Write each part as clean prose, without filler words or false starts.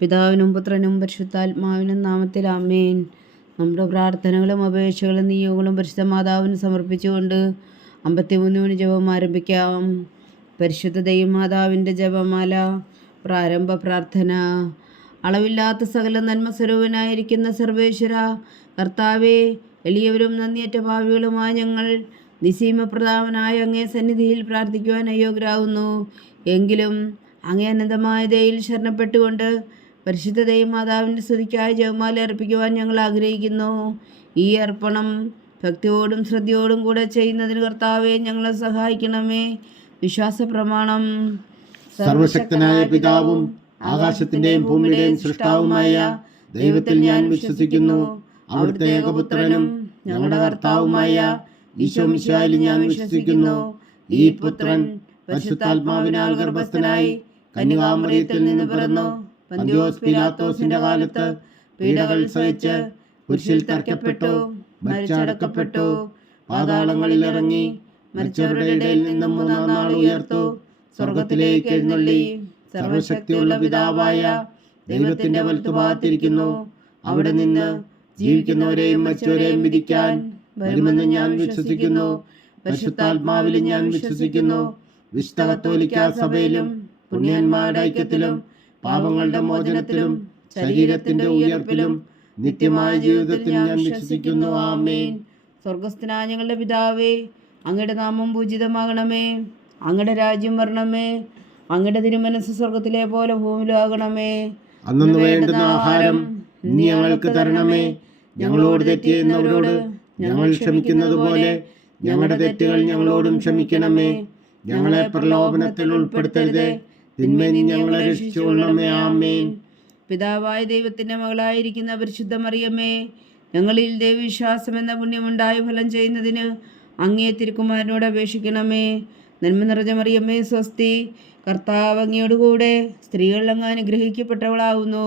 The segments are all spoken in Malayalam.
പിതാവിനും പുത്രനും പരിശുദ്ധാത്മാവിനും നാമത്തിൽ ആമേൻ. നമ്മുടെ പ്രാർത്ഥനകളും അപേക്ഷകളും നിയോഗങ്ങളും പരിശുദ്ധ മാതാവിന് സമർപ്പിച്ചുകൊണ്ട് 53 ജപം ആരംഭിക്കാം. പരിശുദ്ധ ദൈവമാതാവിൻ്റെ ജപമാല. പ്രാരംഭ പ്രാർത്ഥന. അളവില്ലാത്ത സകല നന്മ സ്വരൂപനായിരിക്കുന്ന സർവേശ്വര കർത്താവേ, എളിയവരും നന്ദിയറ്റ പാപികളുമായ ഞങ്ങൾ നിസീമപ്രധാവനായ അങ്ങേ സന്നിധിയിൽ പ്രാർത്ഥിക്കുവാൻ അയോഗ്യരാകുന്നു. എങ്കിലും അങ്ങേ അനന്തമായ ദയയിൽ ശരണപ്പെട്ടുകൊണ്ട് പരിശുദ്ധ ദൈവമാതാവിൻ്റെ സ്തുതിക്കായി ജപമാല അർപ്പിക്കുവാൻ ഞങ്ങൾ ആഗ്രഹിക്കുന്നു. ഈ അർപ്പണം ഭക്തിയോടും ശ്രദ്ധയോടും കൂടെ ചെയ്യുന്നതിന് കർത്താവെ ഞങ്ങളെ സഹായിക്കണമേ. വിശ്വാസ പ്രമാണം. സർവശക്തനായ പിതാവും ആകാശത്തിന്റെയും ഭൂമിയുടെയും സൃഷ്ടാവുമായ ദൈവത്തിൽ ഞാൻ വിശ്വസിക്കുന്നു. അവിടുത്തെ ഏകപുത്രനും ഞങ്ങളുടെ കർത്താവുമായ ഈശോ മിശിഹായിൽ ഞാൻ വിശ്വസിക്കുന്നു. ഈ പുത്രൻ പരിശുദ്ധാത്മാവിനാൽ ഗർഭസ്ഥനായി കന്യകാമറിയത്തിൽ നിന്ന് പിറന്നു, പന്തിയോസ് പിലാത്തോസിന്റെ കാലത്ത് പീഡകൾ സഹിച്ച് കുരിശിൽ തറയ്ക്കപ്പെട്ടു, മരിച്ചടക്കപ്പെട്ടു, പാതാളങ്ങളിൽ ഇറങ്ങി, മരിച്ചവരുടെ ഇടയിൽ നിന്ന് 3-ാം നാൾ ഉയർത്തു, സ്വർഗത്തിലേക്ക് എഴുന്നള്ളി, സർവശക്തിയുള്ള പിതാവായ ദൈവത്തിന്റെ വലത്തുഭാഗത്തിരിക്കുന്നു. അവിടെ നിന്ന് ജീവിക്കുന്നവരെയും മരിച്ചവരെയും വിധിക്കാൻ വരുമെന്ന് ഞാൻ വിശ്വസിക്കുന്നു. പരിശുദ്ധാത്മാവിലും ഞാൻ വിശ്വസിക്കുന്നു. വിശുദ്ധ കത്തോലിക്കാ സഭയിലും പുണ്യന്മാരുടെ ഐക്യത്തിലും പാപങ്ങളുടെ മോചനത്തിലും ശരീരത്തിന്റെ ഉയർപ്പിലും നിത്യമായ ജീവിതത്തിൽ ഞാൻ വിശ്വസിക്കുന്നു. ആമേൻ. സ്വർഗസ്ഥനായ ഞങ്ങളുടെ പിതാവേ, അങ്ങയുടെ നാമം പൂജിതമാകണമേ. അങ്ങയുടെ രാജ്യം വരണമേ. അങ്ങയുടെ തിരുമനസ്സ് സ്വർഗത്തിലെ പോലെ ഭൂമിയിലാകണമേ. അന്നു വേണ്ടുന്ന ആഹാരം ഇനി ഞങ്ങൾക്ക് തരണമേ. ഞങ്ങളോട് തെറ്റ് ചെയ്യുന്നവരോട് ഞങ്ങൾ ക്ഷമിക്കുന്നത് പോലെ ഞങ്ങളുടെ തെറ്റുകൾ ഞങ്ങളോടും ക്ഷമിക്കണമേ. ഞങ്ങളെ പ്രലോഭനത്തിൽ ഉൾപ്പെടുത്തരുതേ, തിന്മയിൽ ഞങ്ങളെ രക്ഷിച്ചുകൊള്ളണമേ. ആമേൻ. പിതാവായ ദൈവത്തിന്റെ മകളായിരിക്കുന്ന പരിശുദ്ധ മറിയമ്മേ, ഞങ്ങളിൽ ദൈവവിശ്വാസം എന്ന പുണ്യമുണ്ടായ ഫലം ചെയ്യുന്നതിന് അങ്ങേ തിരുക്കുമാരനോട് അപേക്ഷിക്കണമേ. നന്മ നിറഞ്ഞ മറിയമ്മേ സ്വസ്തി, കർത്താവ് അങ്ങയോടുകൂടെ സ്ത്രീകൾ അങ്ങ് അനുഗ്രഹിക്കപ്പെട്ടവളാവുന്നു.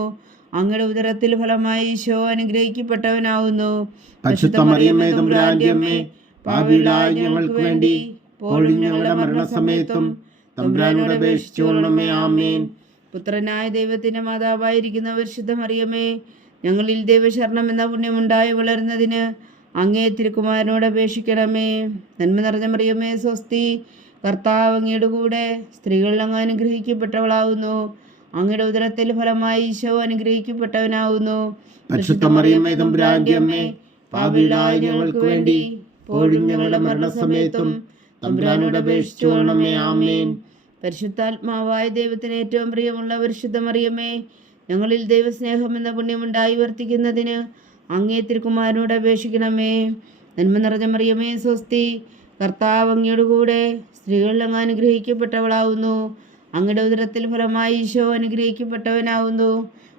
അങ്ങയുടെ ഉദരത്തിൽ ഫലമായി ഈശോ അനുഗ്രഹിക്കപ്പെട്ടവനാവുന്നു. പരിശുദ്ധ മറിയമ്മേ തമ്പുരാന്റെ അമ്മേ, പാപികളായ ഞങ്ങൾക്ക് വേണ്ടി ഇപ്പോഴും ഞങ്ങളുടെ മരണസമയത്തും തമ്പുരാനോട് അപേക്ഷിച്ചുകൊള്ളണമേ. ആമേൻ. പുത്രനായ ദൈവത്തിന്റെ മാതാവായിരിക്കുന്ന പരിശുദ്ധ മറിയമ്മേ, ഞങ്ങളിൽ ദൈവശരണം എന്ന പുണ്യമുണ്ടായി വളരുന്നതിന് അങ്ങേ തിരുക്കുമാരനോട് അപേക്ഷിക്കണമേ. നന്മ നിറഞ്ഞ മറിയമ്മേ സ്വസ്തി, കർത്താവ് അങ്ങയുടെ കൂടെ സ്ത്രീകൾ അങ്ങ് അനുഗ്രഹിക്കപ്പെട്ടവളാവുന്നു. അങ്ങയുടെ ഉദരത്തിൽ ഫലമായി ഈശോ അനുഗ്രഹിക്കപ്പെട്ടവനാവുന്നു. പരിശുദ്ധ മറിയമ്മേ തമ്പുരാന്റെ അമ്മേ, പാപികളായ ഞങ്ങൾക്ക് വേണ്ടി ഇപ്പോഴും ഞങ്ങളുടെ മരണസമയത്തും തമ്പുരാനോട് അപേക്ഷിച്ചുകൊള്ളണമേ. ആമേൻ. പരിശുദ്ധാത്മാവായ ദൈവത്തിന് ഏറ്റവും പ്രിയമുള്ള പരിശുദ്ധ മറിയമ്മേ, ഞങ്ങളിൽ ദൈവസ്നേഹം എന്ന പുണ്യമുണ്ടായി വർത്തിക്കുന്നതിന് അങ്ങേ തിരുക്കുമാരനോട് അപേക്ഷിക്കണമേ. നന്മ നിറഞ്ഞ മറിയമ്മേ സ്വസ്തി, കർത്താവ് അങ്ങയുടെ കൂടെ സ്ത്രീകൾ അങ്ങ് അനുഗ്രഹിക്കപ്പെട്ടവളാവുന്നു. അങ്ങയുടെ ഉദരത്തിൽ ഫലമായി ഈശോ അനുഗ്രഹിക്കപ്പെട്ടവനാവുന്നു.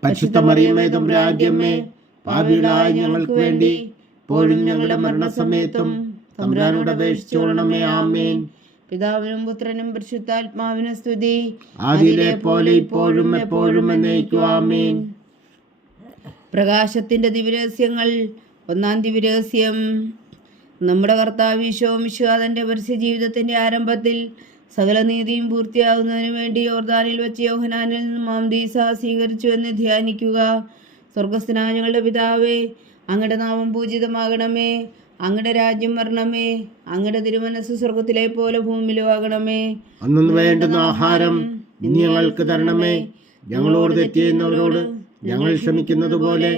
പരിശുദ്ധ മറിയമ്മേ തമ്പുരാന്റെ അമ്മേ, പാപികളായ ഞങ്ങൾക്ക് വേണ്ടി ഇപ്പോഴും ഞങ്ങളുടെ മരണസമയത്തും തമ്പുരാനോട് അപേക്ഷിച്ചുകൊള്ളണമേ. ആമേൻ. പിതാവിനും പുത്രനും പരിശുദ്ധാത്മാവിനും സ്തുതി, ആദിയിലെ പോലെ ഇപ്പോഴും എപ്പോഴും എന്നേക്കും. ആമേൻ. പ്രകാശത്തിന്റെ ദിവ്യരഹസ്യങ്ങൾ. 1-ാം ദിവ്യരഹസ്യം. നമ്മുടെ കർത്താവ് ഈശോ മിശിഹാ തന്റെ പരസ്യ ജീവിതത്തിന്റെ ആരംഭത്തിൽ സകല നീതിയും പൂർത്തിയാകുന്നതിന് വേണ്ടി യോർദാനിൽ വെച്ച് യോഹന്നാനിൽ നിന്ന് മാംദീസ സ്വീകരിച്ചു എന്ന് ധ്യാനിക്കുക. സ്വർഗസ്ഥനായ ഞങ്ങളുടെ പിതാവേ, അങ്ങയുടെ നാമം പൂജിതമാകണമേ. അങ്ങയുടെ രാജ്യം വരണമേ. അങ്ങയുടെ തിരുമനസ്സ് സ്വർഗത്തിലെ പോലെ ഭൂമിയിലും ആകണമേ. അന്നു വേണ്ടുന്ന ആഹാരം ഇനി ഞങ്ങൾക്ക് തരണമേ. ഞങ്ങളോട് തെറ്റ് ചെയ്യുന്നവരോട് ഞങ്ങൾ ക്ഷമിക്കുന്നത് പോലെ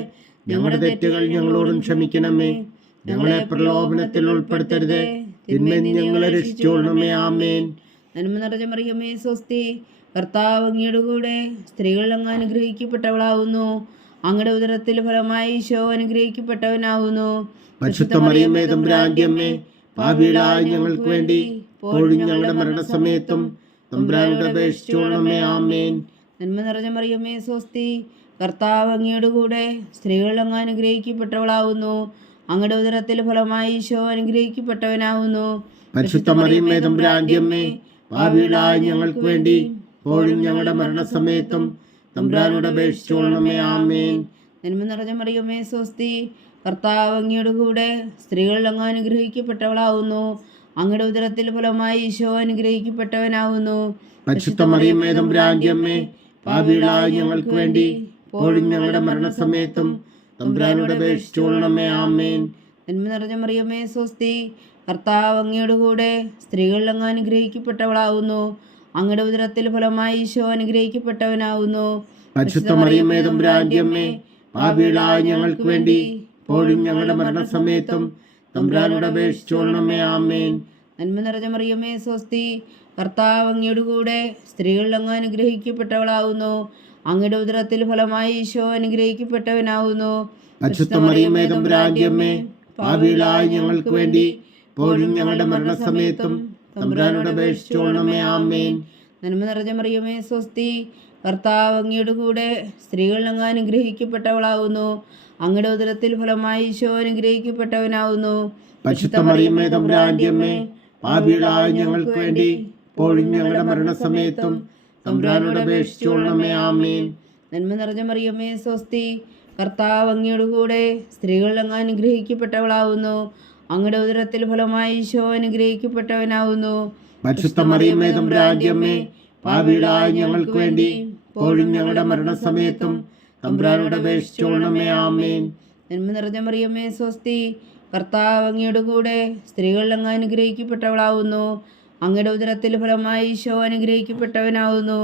ഞങ്ങളുടെ തെറ്റുകൾ ഞങ്ങളോടും ക്ഷമിക്കണമേ. ഞങ്ങളെ പ്രലോഭനത്തിൽ ഉൾപ്പെടുത്തരുതേ, തിന്മയിൽ ഞങ്ങളെ രക്ഷിച്ചുകൊള്ളണമേ. ആമേൻ. നന്മ നിറഞ്ഞ മറിയമ്മേ സ്വസ്തി, കർത്താവ് അങ്ങയുടെ കൂടെ സ്ത്രീകൾ അങ്ങ് അനുഗ്രഹിക്കപ്പെട്ടവളാവുന്നു. അങ്ങയുടെ ഉദരത്തിൽ ഫലമായി ഈശോ അനുഗ്രഹിക്കപ്പെട്ടവനാവുന്നു. പരിശുദ്ധ മറിയമ്മേ തമ്പുരാന്റെ അമ്മേ, പാപികളായ ഞങ്ങൾക്ക് വേണ്ടി ഇപ്പോഴും ഞങ്ങളുടെ മരണസമയത്തും തമ്പുരാനോട് അപേക്ഷിച്ചുകൊള്ളണമേ. ആമേൻ. നന്മ നിറഞ്ഞ മറിയമ്മേ സ്വസ്തി, കർത്താവ് അങ്ങയുടെ കൂടെ സ്ത്രീകൾ അങ്ങ് അനുഗ്രഹിക്കപ്പെട്ടവളാവുന്നു. അങ്ങയുടെ ഉദരത്തിൽ ഫലമായി ഈശോ അനുഗ്രഹിക്കപ്പെട്ടവനാവുന്നു. പരിശുദ്ധ മറിയമ്മേ തമ്പുരാന്റെ അമ്മേ, പാപികളായ ഞങ്ങൾക്ക് വേണ്ടി ഇപ്പോഴും ഞങ്ങളുടെ മരണസമയത്തും തമ്പുരാനോട് അപേക്ഷിച്ചുകൊള്ളണമേ. ആമേൻ. നന്മ നിറഞ്ഞ മറിയമ്മേ സ്വസ്തി, കർത്താവ് അങ്ങയുടെ കൂടെ സ്ത്രീകൾ അങ്ങ് അനുഗ്രഹിക്കപ്പെട്ടവളാവുന്നു. അങ്ങയുടെ ഉദരത്തിൽ ഫലമായി ഈശോ അനുഗ്രഹിക്കപ്പെട്ടവനാവുന്നു. പരിശുദ്ധ മറിയമ്മേ തമ്പുരാന്റെ അമ്മേ, പാപികളായ ഞങ്ങൾക്ക് വേണ്ടി ഇപ്പോഴും ഞങ്ങളുടെ മരണസമയത്തും തമ്പുരാനോട് അപേക്ഷിച്ചുകൊള്ളണമേ. ആമേൻ. നന്മ നിറഞ്ഞ മറിയമേ സ്വസ്തി, കർത്താവ് അങ്ങയുടെ കൂടെ സ്ത്രീകളിൽ അങ്ങ് അനുഗ്രഹിക്കപ്പെട്ടവളാവുന്നു. അങ്ങയുടെ ഉദരത്തിൽ ഫലമായി ഈശോ അനുഗ്രഹിക്കപ്പെട്ടവനാവുന്നു. പരിശുദ്ധ മറിയമേ തമ്പുരാന്റെ അമ്മേ, പാപികളായ ഞങ്ങൾക്ക് വേണ്ടി ഇപ്പോഴും ഞങ്ങളുടെ മരണസമയത്തും തമ്പുരാനോട് അപേക്ഷിച്ചുകൊള്ളണമേ. ആമേൻ. നന്മ നിറഞ്ഞ മറിയമേ സ്വസ്തി, കർത്താവ് അങ്ങയുടെ കൂടെ സ്ത്രീകളിൽ അങ്ങ് അനുഗ്രഹിക്കപ്പെട്ടവളാവുന്നു. അങ്ങയുടെ ഉദരത്തിൽ ഫലമായി ഈശോ അനുഗ്രഹിക്കപ്പെട്ടവനാവുന്നു. പരിശുദ്ധ മറിയമേ തമ്പുരാന്റെ അമ്മേ, പാപികളായ ഞങ്ങൾക്ക് വേണ്ടി ഇപ്പോഴും ഞങ്ങളുടെ മരണസമയത്തും തമ്പുരാനോട് അപേക്ഷിച്ചുകൊള്ളണമേ. ആമേൻ. നന്മ നിറഞ്ഞ മറിയമേ സ്വസ്തി, കർത്താവ് അങ്ങയുടെ കൂടെ സ്ത്രീകളിൽ അങ്ങ് അനുഗ്രഹിക്കപ്പെട്ടവളാവുന്നു. അങ്ങയുടെ ഉദരത്തിൽ ഫലമായി ഈശോ അനുഗ്രഹിക്കപ്പെട്ടവനാവുന്നു. പരിശുദ്ധ മറിയമേ തമ്പുരാന്റെ അമ്മേ, പാപികളായ ഞങ്ങൾക്ക് വേണ്ടി ഇപ്പോഴും ഞങ്ങളുടെ മരണസമയത്തും തമ്പുരാനോട് അപേക്ഷിച്ചുകൊള്ളണമേ. ആമേൻ. നന്മ നിറഞ്ഞ മറിയമേ സ്വസ്തി, കർത്താവ് അങ്ങയുടെ കൂടെ സ്ത്രീകളിൽ അങ്ങ് അനുഗ്രഹിക്കപ്പെട്ടവളാവുന്നു. അങ്ങയുടെ ഉദരത്തിൽ ഫലമായി ഈശോ അനുഗ്രഹിക്കപ്പെട്ടവനാവുന്നു. പരിശുദ്ധ മറിയമേ തമ്പുരാന്റെ അമ്മേ, പാപികളായ ഞങ്ങൾക്ക് വേണ്ടി ഇപ്പോഴും ഞങ്ങളുടെ മരണസമയത്തും തമ്പുരാനോട് അപേക്ഷിച്ചുകൊള്ളണമേ. ആമേൻ. നന്മ നിറഞ്ഞ മറിയമേ സ്വസ്തി, കർത്താവ് അങ്ങയുടെ കൂടെ സ്ത്രീകളിൽ അങ്ങ് അനുഗ്രഹിക്കപ്പെട്ടവളാവുന്നു. അങ്ങയുടെ ഉദരത്തിൽ ഫലമായി ഈശോ അനുഗ്രഹിക്കപ്പെട്ടവനാവുന്നു.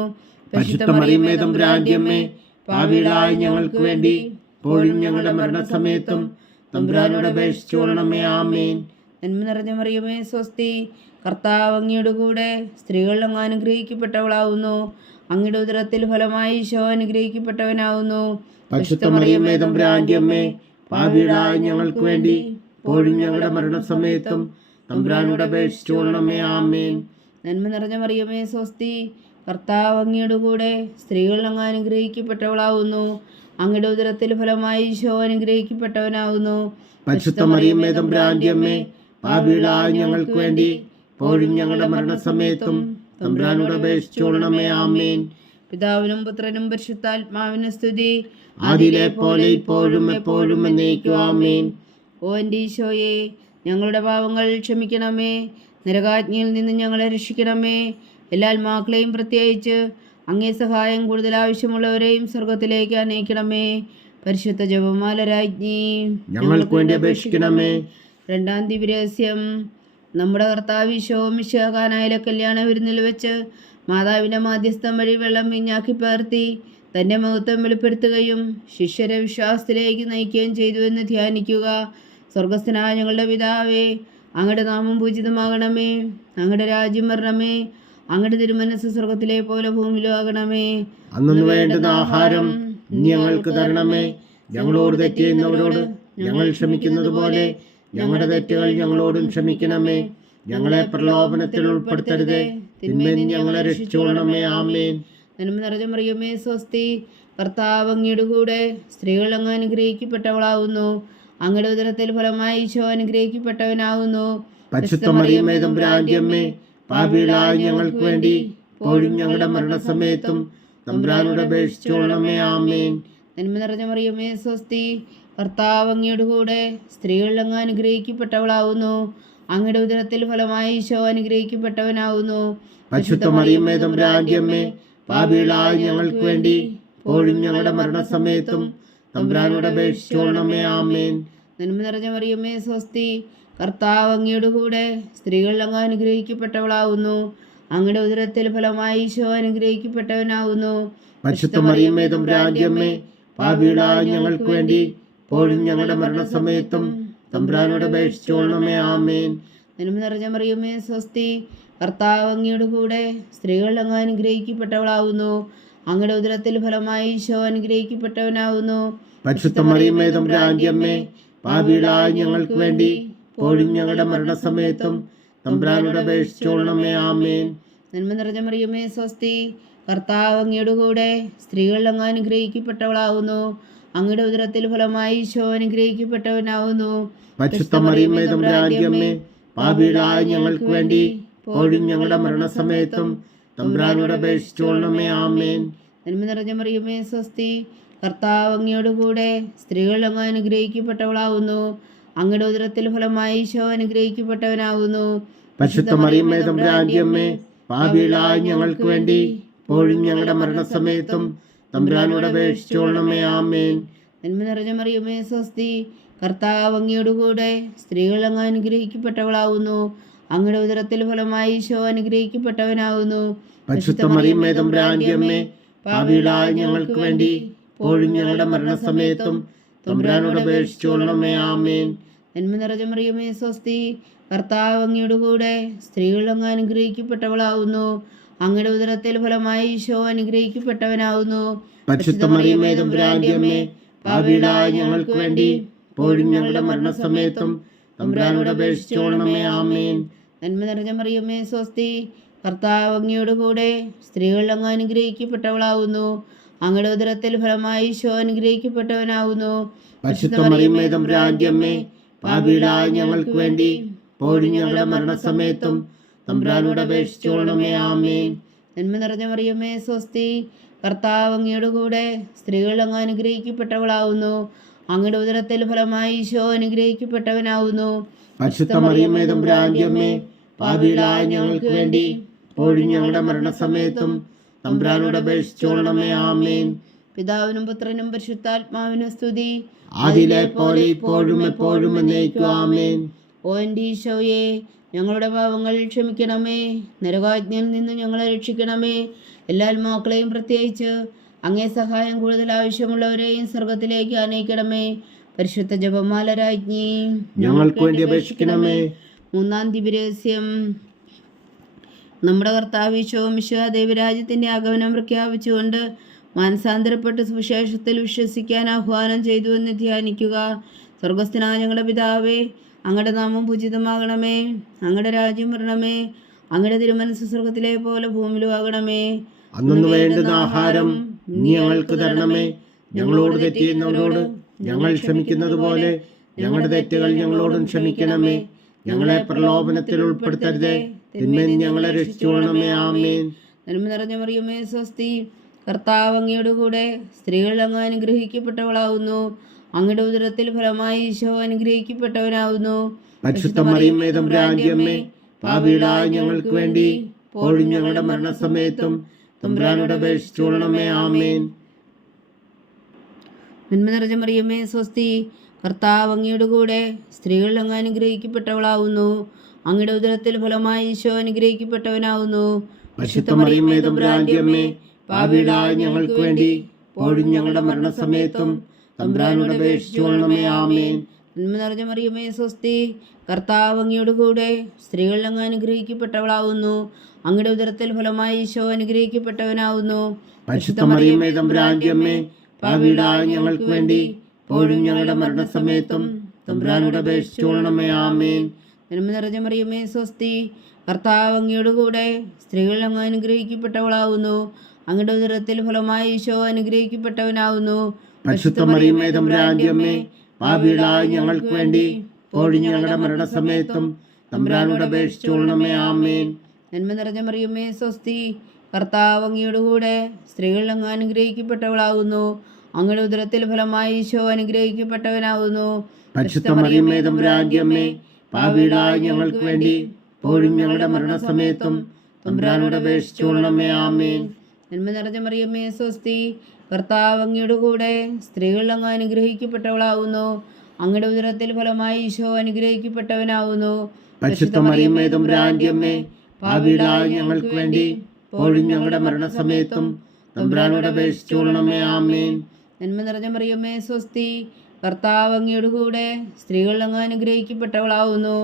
പരിശുദ്ധ മറിയമേ തമ്പുരാന്റെ അമ്മേ, പാപികളായ ഞങ്ങൾക്ക് വേണ്ടി ഇപ്പോഴും ഞങ്ങളുടെ മരണസമയത്തും തമ്പുരാനോട് അപേക്ഷിച്ചുകൊള്ളണമേ. ആമേൻ. നന്മ നിറഞ്ഞ മറിയമേ സ്വസ്തി, കർത്താവ് അങ്ങയുടെ കൂടെ സ്ത്രീകളിൽ അങ്ങ് അനുഗ്രഹിക്കപ്പെട്ടവളാവുന്നു. അങ്ങയുടെ ഉദരത്തിൽ ഫലമായി ഈശോ അനുഗ്രഹിക്കപ്പെട്ടവനാവുന്നു. പരിശുദ്ധ മറിയമേ തമ്പുരാന്റെ അമ്മേ, പാപികളായ ഞങ്ങൾക്ക് വേണ്ടി ഇപ്പോഴും ഞങ്ങളുടെ മരണസമയത്തും തമ്പുരാനോട് അപേക്ഷിച്ചുകൊള്ളണമേ. ആമേൻ. നന്മ നിറഞ്ഞ മറിയമേ സ്വസ്തി, കർത്താവ് അങ്ങയുടെ കൂടെ സ്ത്രീകളിൽ അങ്ങ് അനുഗ്രഹിക്കപ്പെട്ടവളാവുന്നു. അങ്ങയുടെ ഉദരത്തിൽ ഫലമായി ഈശോ അനുഗ്രഹിക്കപ്പെട്ടവനാവുന്നു. പരിശുദ്ധ മറിയമേ തമ്പുരാന്റെ അമ്മേ, പാപികളായ ഞങ്ങൾക്ക് വേണ്ടി ഇപ്പോഴും ഞങ്ങളുടെ മരണസമയത്തും തമ്പുരാനോട് അപേക്ഷിച്ചുകൊള്ളണമേ. ആമേൻ. പിതാവിനും പുത്രനും പരിശുദ്ധാത്മാവിനും സ്തുതി, ആദിയിലെ പോലെ ഇപ്പോഴും എപ്പോഴും എന്നേക്കും. ആമേൻ. ഓ എൻ്റെ ഈശോയെ, ഞങ്ങളുടെ പാപങ്ങൾ ക്ഷമിക്കണമേ. നരകാജ്ഞയിൽ നിന്ന് ഞങ്ങളെ രക്ഷിക്കണമേ. എല്ലാ ആത്മാക്കളെയും പ്രത്യേകിച്ച് അങ്ങേ സഹായം കൂടുതൽ ആവശ്യമുള്ളവരെയും സ്വർഗത്തിലേക്ക് അനയിക്കണമേ. പരിശുദ്ധ ജപമാല രാജ്ഞി, ഞങ്ങൾക്ക് വേണ്ടി അപേക്ഷിക്കണമേ. രണ്ടാം ദിവ്യരഹസ്യം. നമ്മുടെ കർത്താവ് ഈശോ മിശിഹാ കാനായിലെ കല്യാണ വിരുന്നിൽ വെച്ച് മാതാവിൻ്റെ മാധ്യസ്ഥം വഴി വെള്ളം വീഞ്ഞാക്കി പകർത്തി തൻ്റെ മഹത്വം വെളിപ്പെടുത്തുകയും ശിഷ്യരെ വിശ്വാസത്തിലേക്ക് നയിക്കുകയും ചെയ്തു എന്ന് ധ്യാനിക്കുക. സ്വർഗസ്ഥനായ ഞങ്ങളുടെ പിതാവേ, അങ്ങയുടെ നാമം പൂജിതമാകണമേ. അങ്ങയുടെ രാജ്യം വരണമേ. അങ്ങയുടെ തിരുമനസ്സ് സ്വർഗത്തിലെ പോലെ ഭൂമിയിലും ആകണമേ. അന്നു വേണ്ടുന്ന ആഹാരം ഞങ്ങൾക്ക് തരണമേ. ഞങ്ങളോട് തെറ്റ് ചെയ്യുന്നവരോട് ഞങ്ങൾ ക്ഷമിക്കുന്നത് പോലെ ഞങ്ങളുടെ തെറ്റുകൾ ഞങ്ങളോടും ക്ഷമിക്കണമേ. ഞങ്ങളെ പ്രലോഭനത്തിൽ ഉൾപ്പെടുത്തരുതേ, തിന്മയിൽ ഞങ്ങളെ രക്ഷിച്ചുകൊള്ളണമേ. ആമേൻ. നന്മ നിറഞ്ഞ മറിയമേ സ്വസ്തി, കർത്താവ് അങ്ങയുടെ കൂടെ സ്ത്രീകൾ അങ്ങ് അനുഗ്രഹിക്കപ്പെട്ടവളാവുന്നു. അങ്ങയുടെ ഉദരത്തിൽ ഫലമായി ഈശോ അനുഗ്രഹിക്കപ്പെട്ടവനാവുന്നു. പരിശുദ്ധ മറിയമേ തമ്പുരാന്റെ അമ്മേ, പാപികളായ ഞങ്ങൾക്ക് വേണ്ടി ഇപ്പോഴും ഞങ്ങളുടെ മരണസമയത്തും തമ്പുരാനോട് അപേക്ഷിച്ചുകൊള്ളണമേ. ആമേൻ. നന്മ നിറഞ്ഞ മറിയമേ സ്വസ്തി, കർത്താവ് അങ്ങയുടെ കൂടെ സ്ത്രീകളിൽ അങ്ങ് അനുഗ്രഹിക്കപ്പെട്ടവളാവുന്നു. അങ്ങയുടെ ഉദരത്തിൽ ഫലമായി ഈശോ അനുഗ്രഹിക്കപ്പെട്ടവനാവുന്നു. പരിശുദ്ധ മറിയമേ തമ്പുരാന്റെ അമ്മേ, പാപികളായ ഞങ്ങൾക്ക് വേണ്ടി ഇപ്പോഴും ഞങ്ങളുടെ മരണസമയത്തും തമ്പുരാനോട് അപേക്ഷിച്ചുകൊള്ളണമേ. ആമേൻ. നന്മ നിറഞ്ഞ മറിയമേ സ്വസ്തി, കർത്താവ് അങ്ങയുടെ കൂടെ സ്ത്രീകളിൽ അങ്ങ് അനുഗ്രഹിക്കപ്പെട്ടവളാവുന്നു. അങ്ങയുടെ ഉദരത്തിൽ ഫലമായി ഈശോ അനുഗ്രഹിക്കപ്പെട്ടവനാവുന്നു. പരിശുദ്ധ മറിയമേ തമ്പുരാന്റെ അമ്മേ, പാപികളായ ഞങ്ങൾക്ക് വേണ്ടി ഇപ്പോഴും ഞങ്ങളുടെ മരണസമയത്തും തമ്പുരാനോട് അപേക്ഷിച്ചുകൊള്ളണമേ. ആമേൻ. നന്മ നിറഞ്ഞ മറിയമേ സ്വസ്തി, കർത്താവ് അങ്ങയുടെ കൂടെ സ്ത്രീകളിൽ അങ്ങ് അനുഗ്രഹിക്കപ്പെട്ടവളാവുന്നു. അങ്ങയുടെ ഉദരത്തിൽ ഫലമായി ഈശോ അനുഗ്രഹിക്കപ്പെട്ടവനാവുന്നു. പരിശുദ്ധ മറിയമേ തമ്പുരാന്റെ അമ്മേ, പാപികളായ ഞങ്ങൾക്ക് വേണ്ടി ഇപ്പോഴും ഞങ്ങളുടെ മരണസമയത്തും തമ്പുരാനോട് അപേക്ഷിച്ചുകൊള്ളണമേ. ആമേൻ. നന്മ നിറഞ്ഞ മറിയമേ സ്വസ്തി, കർത്താവ് അങ്ങയുടെ കൂടെ സ്ത്രീകളിൽ അങ്ങ് അനുഗ്രഹിക്കപ്പെട്ടവളാവുന്നു. അങ്ങയുടെ ഉദരത്തിൽ ഫലമായി ഈശോ അനുഗ്രഹിക്കപ്പെട്ടവനാവുന്നു. പരിശുദ്ധ മറിയമേ തമ്പുരാന്റെ അമ്മേ, പാപികളായ ഞങ്ങൾക്ക് വേണ്ടി ഇപ്പോഴും ഞങ്ങളുടെ മരണസമയത്തും തമ്പുരാനോട് അപേക്ഷിച്ചുകൊള്ളണമേ. ആമേൻ. നന്മ നിറഞ്ഞ മറിയമേ സ്വസ്തി, കർത്താവ് അങ്ങയുടെ കൂടെ സ്ത്രീകളിൽ അങ്ങ് അനുഗ്രഹിക്കപ്പെട്ടവളാവുന്നു. അങ്ങയുടെ ഉദരത്തിൽ ഫലമായി ഈശോ അനുഗ്രഹിക്കപ്പെട്ടവനാവുന്നു. പരിശുദ്ധ മറിയമേ തമ്പുരാന്റെ അമ്മേ, പാപികളായ ഞങ്ങൾക്ക് വേണ്ടി ഇപ്പോഴും ഞങ്ങളുടെ മരണസമയത്തും തമ്പുരാനോട് അപേക്ഷിച്ചോളണമേ. ആമേൻ. നന്മ നിറഞ്ഞ മറിയമേ സ്വസ്തി, കർത്താവ് അങ്ങയോട് കൂടെ സ്ത്രീകൾ അങ്ങ് അനുഗ്രഹിക്കപ്പെട്ടവളാവുന്നു. അങ്ങയുടെ ഉദരത്തിൽ ഫലമായി ഈശോ അനുഗ്രഹിക്കപ്പെട്ടവനാവുന്നു. പരിശുദ്ധ മറിയമേ തമ്പുരാന്റെ അമ്മേ, പാപികളായ ഞങ്ങൾക്ക് വേണ്ടി ഇപ്പോഴും ഞങ്ങളുടെ മരണസമയത്തും തമ്പുരാനോട് അപേക്ഷിച്ചോളണമേ. ആമേൻ. നന്മ നിറഞ്ഞ മറിയമേ സ്വസ്തി, കർത്താവ് അങ്ങയോട് കൂടെ സ്ത്രീകൾ അങ്ങ് അനുഗ്രഹിക്കപ്പെട്ടവളാവുന്നു. അങ്ങയുടെ ഉദരത്തിൽ ഫലമായി ഈശോ അനുഗ്രഹിക്കപ്പെട്ടവനാവുന്നു. പരിശുദ്ധ മറിയമേ തമ്പുരാന്റെ അമ്മേ, പാപികളായ ഞങ്ങൾക്ക് വേണ്ടി ഇപ്പോഴും ഞങ്ങളുടെ മരണസമയത്തും തമ്പുരാനോട് അപേക്ഷിച്ചോളണമേ. ആമേൻ. നന്മ നിറഞ്ഞ മറിയമേ സ്വസ്തി, കർത്താവ് അങ്ങയോട് കൂടെ സ്ത്രീകൾ അങ്ങ് അനുഗ്രഹിക്കപ്പെട്ടവളാവുന്നു. അങ്ങയുടെ ഉദരത്തിൽ ഫലമായി ഈശോ അനുഗ്രഹിക്കപ്പെട്ടവനാവുന്നു. പരിശുദ്ധ മറിയമേ തമ്പുരാന്റെ അമ്മേ, പാപികളായ ഞങ്ങൾക്ക് വേണ്ടി ഇപ്പോഴും ഞങ്ങളുടെ മരണസമയത്തും തമ്പുരാനോട് അപേക്ഷിച്ചോളണമേ. ആമേൻ. നന്മ നിറഞ്ഞ മറിയമേ സ്വസ്തി, കർത്താവ് അങ്ങയോട് കൂടെ സ്ത്രീകൾ അങ്ങ് അനുഗ്രഹിക്കപ്പെട്ടവളാവുന്നു. അങ്ങയുടെ ഉദരത്തിൽ ഫലമായി ഈശോ അനുഗ്രഹിക്കപ്പെട്ടവനാവുന്നു. പരിശുദ്ധ മറിയമേ തമ്പുരാന്റെ അമ്മേ, പാപികളായ ഞങ്ങൾക്ക് വേണ്ടി ഇപ്പോഴും ഞങ്ങളുടെ മരണസമയത്തും തമ്പുരാനോട് അപേക്ഷിച്ചോളണമേ. ആമേൻ. പിതാവിനും പുത്രനും പരിശുദ്ധാത്മാവിനും സ്തുതി, ആദിയിലെ പോലെ ഇപ്പോഴും എപ്പോഴും എന്നേക്കും. ആമേൻ. ഓ എൻ്റെ ഈശോയെ, ഞങ്ങളുടെ പാപങ്ങൾ ക്ഷമിക്കണമേ. നരകാജ്ഞയിൽ നിന്ന് ഞങ്ങളെ രക്ഷിക്കണമേ. എല്ലാ ആത്മാക്കളെയും പ്രത്യേകിച്ച് അങ്ങേ സഹായം കൂടുതൽ ആവശ്യമുള്ളവരെയും സ്വർഗത്തിലേക്ക് ആനയിക്കണമേ. പരിശുദ്ധ ജപമാല രാജ്ഞി, ഞങ്ങൾക്ക് വേണ്ടി അപേക്ഷിക്കണമേ. മൂന്നാം ദിവ്യരഹസ്യം. നമ്മുടെ കർത്താവ് ഈശോ മിശിഹാ ദൈവരാജ്യത്തിൻ്റെ ആഗമനം പ്രഖ്യാപിച്ചുകൊണ്ട് മാനസാന്തരപ്പെട്ട് സുവിശേഷത്തിൽ വിശ്വസിക്കാൻ ആഹ്വാനം ചെയ്തു എന്ന് ധ്യാനിക്കുക. സ്വർഗസ്ഥനായ ഞങ്ങളുടെ പിതാവേ, അങ്ങയുടെ നാമം പൂജിതമാകണമേ. അങ്ങയുടെ രാജ്യം വരണമേ. അങ്ങയുടെ തിരുമനസ്സ് സ്വർഗത്തിലെ പോലെ ഭൂമിയിലും ആകണമേ. അന്നു വേണ്ടുന്ന ആഹാരം നീ ഞങ്ങൾക്ക് തരണമേ. ഞങ്ങളോട് തെറ്റ് ചെയ്യുന്നവരോട് ഞങ്ങൾ ക്ഷമിക്കുന്നത് പോലെ ഞങ്ങളുടെ തെറ്റുകൾ ഞങ്ങളോടും ക്ഷമിക്കണമേ. ഞങ്ങളെ പ്രലോഭനത്തിൽ ഉൾപ്പെടുത്തരുതേ, തിന്മയിൽ ഞങ്ങളെ രക്ഷിച്ചുകൊള്ളണമേ. ആമേൻ. നന്മ നിറഞ്ഞ മറിയമേ സ്വസ്തി, കർത്താവ് അങ്ങയോട് കൂടെ സ്ത്രീകൾ അങ്ങ് അനുഗ്രഹിക്കപ്പെട്ടവളാവുന്നു. അങ്ങയുടെ ഉദരത്തിൽ ഫലമായി ഈശോ അനുഗ്രഹിക്കപ്പെട്ടവനാവുന്നു. പരിശുദ്ധ മറിയമേ തമ്പുരാന്റെ അമ്മേ, പാപികളായ ഞങ്ങൾക്ക് വേണ്ടി ഇപ്പോഴും ഞങ്ങളുടെ മരണസമയത്തും തമ്പുരാനോട് അപേക്ഷിച്ചോളണമേ. ആമേൻ. നന്മ നിറഞ്ഞ മറിയമേ സ്വസ്തി, കർത്താവ് അങ്ങയോട് കൂടെ സ്ത്രീകൾ അങ്ങ് അനുഗ്രഹിക്കപ്പെട്ടവളാവുന്നു. അങ്ങയുടെ ഉദരത്തിൽ ഫലമായി ഈശോ അനുഗ്രഹിക്കപ്പെട്ടവനാവുന്നു. പരിശുദ്ധ മറിയമേ തമ്പുരാന്റെ അമ്മേ, പാപികളായ ഞങ്ങൾക്ക് വേണ്ടി ഇപ്പോഴും ഞങ്ങളുടെ മരണസമയത്തും തമ്പുരാനോട് അപേക്ഷിച്ചോളണമേ. ആമേൻ. നന്മ നിറഞ്ഞ മറിയമേ സ്വസ്തി, കർത്താവ് അങ്ങയോട് കൂടെ സ്ത്രീകൾ അങ്ങ് അനുഗ്രഹിക്കപ്പെട്ടവളാവുന്നു. അങ്ങയുടെ ഉദരത്തിൽ ഫലമായി ഈശോ അനുഗ്രഹിക്കപ്പെട്ടവനാവുന്നു. പരിശുദ്ധ മറിയമേ തമ്പുരാന്റെ അമ്മേ, പാപികളായ ഞങ്ങൾക്ക് വേണ്ടി ഇപ്പോഴും ഞങ്ങളുടെ മരണസമയത്തും തമ്പുരാനോട് അപേക്ഷിച്ചോളണമേ. ആമേൻ. നന്മ നിറഞ്ഞ മറിയമേ സ്വസ്തി, കർത്താവ് അങ്ങയോട് കൂടെ സ്ത്രീകൾ അങ്ങ് അനുഗ്രഹിക്കപ്പെട്ടവളാവുന്നു. അങ്ങയുടെ ഉദരത്തിൽ ഫലമായി ഈശോ അനുഗ്രഹിക്കപ്പെട്ടവനാവുന്നു. പരിശുദ്ധ മറിയമേ തമ്പുരാന്റെ അമ്മേ, പാപികളായ ഞങ്ങൾക്ക് വേണ്ടി ഇപ്പോഴും ഞങ്ങളുടെ മരണസമയത്തും തമ്പുരാനോട് അപേക്ഷിച്ചോളണമേ. ആമേൻ. നന്മ നിറഞ്ഞ മറിയമേ സ്വസ്തി, കർത്താവ് അങ്ങയോട് കൂടെ സ്ത്രീകൾ അങ്ങ് അനുഗ്രഹിക്കപ്പെട്ടവളാവുന്നു. അങ്ങയുടെ ഉദരത്തിൽ ഫലമായി ഈശോ അനുഗ്രഹിക്കപ്പെട്ടവനാവുന്നു. പരിശുദ്ധ മറിയമേ തമ്പുരാന്റെ അമ്മേ, പാപികളായ ഞങ്ങൾക്ക് വേണ്ടി ഇപ്പോഴും ഞങ്ങളുടെ മരണസമയത്തും തമ്പുരാനോട് അപേക്ഷിച്ചോളണമേ. ആമേൻ. നന്മ നിറഞ്ഞ മറിയമേ സ്വസ്തി, കർത്താവ് അങ്ങയോട് കൂടെ സ്ത്രീകൾ അങ്ങ് അനുഗ്രഹിക്കപ്പെട്ടവളാവുന്നു. അങ്ങയുടെ ഉദരത്തിൽ ഫലമായി ഈശോ അനുഗ്രഹിക്കപ്പെട്ടവനാവുന്നു. പരിശുദ്ധ മറിയമേ തമ്പുരാന്റെ അമ്മേ, പാപികളായ ഞങ്ങൾക്ക് വേണ്ടി ഇപ്പോഴും ഞങ്ങളുടെ മരണസമയത്തും തമ്പുരാനോട് അപേക്ഷിച്ചോളണമേ. ആമേൻ. നന്മ നിറഞ്ഞ മറിയമേ സ്വസ്തി, കർത്താവ് അങ്ങയോട് കൂടെ സ്ത്രീകൾ അങ്ങ് അനുഗ്രഹിക്കപ്പെട്ടവളാവുന്നു.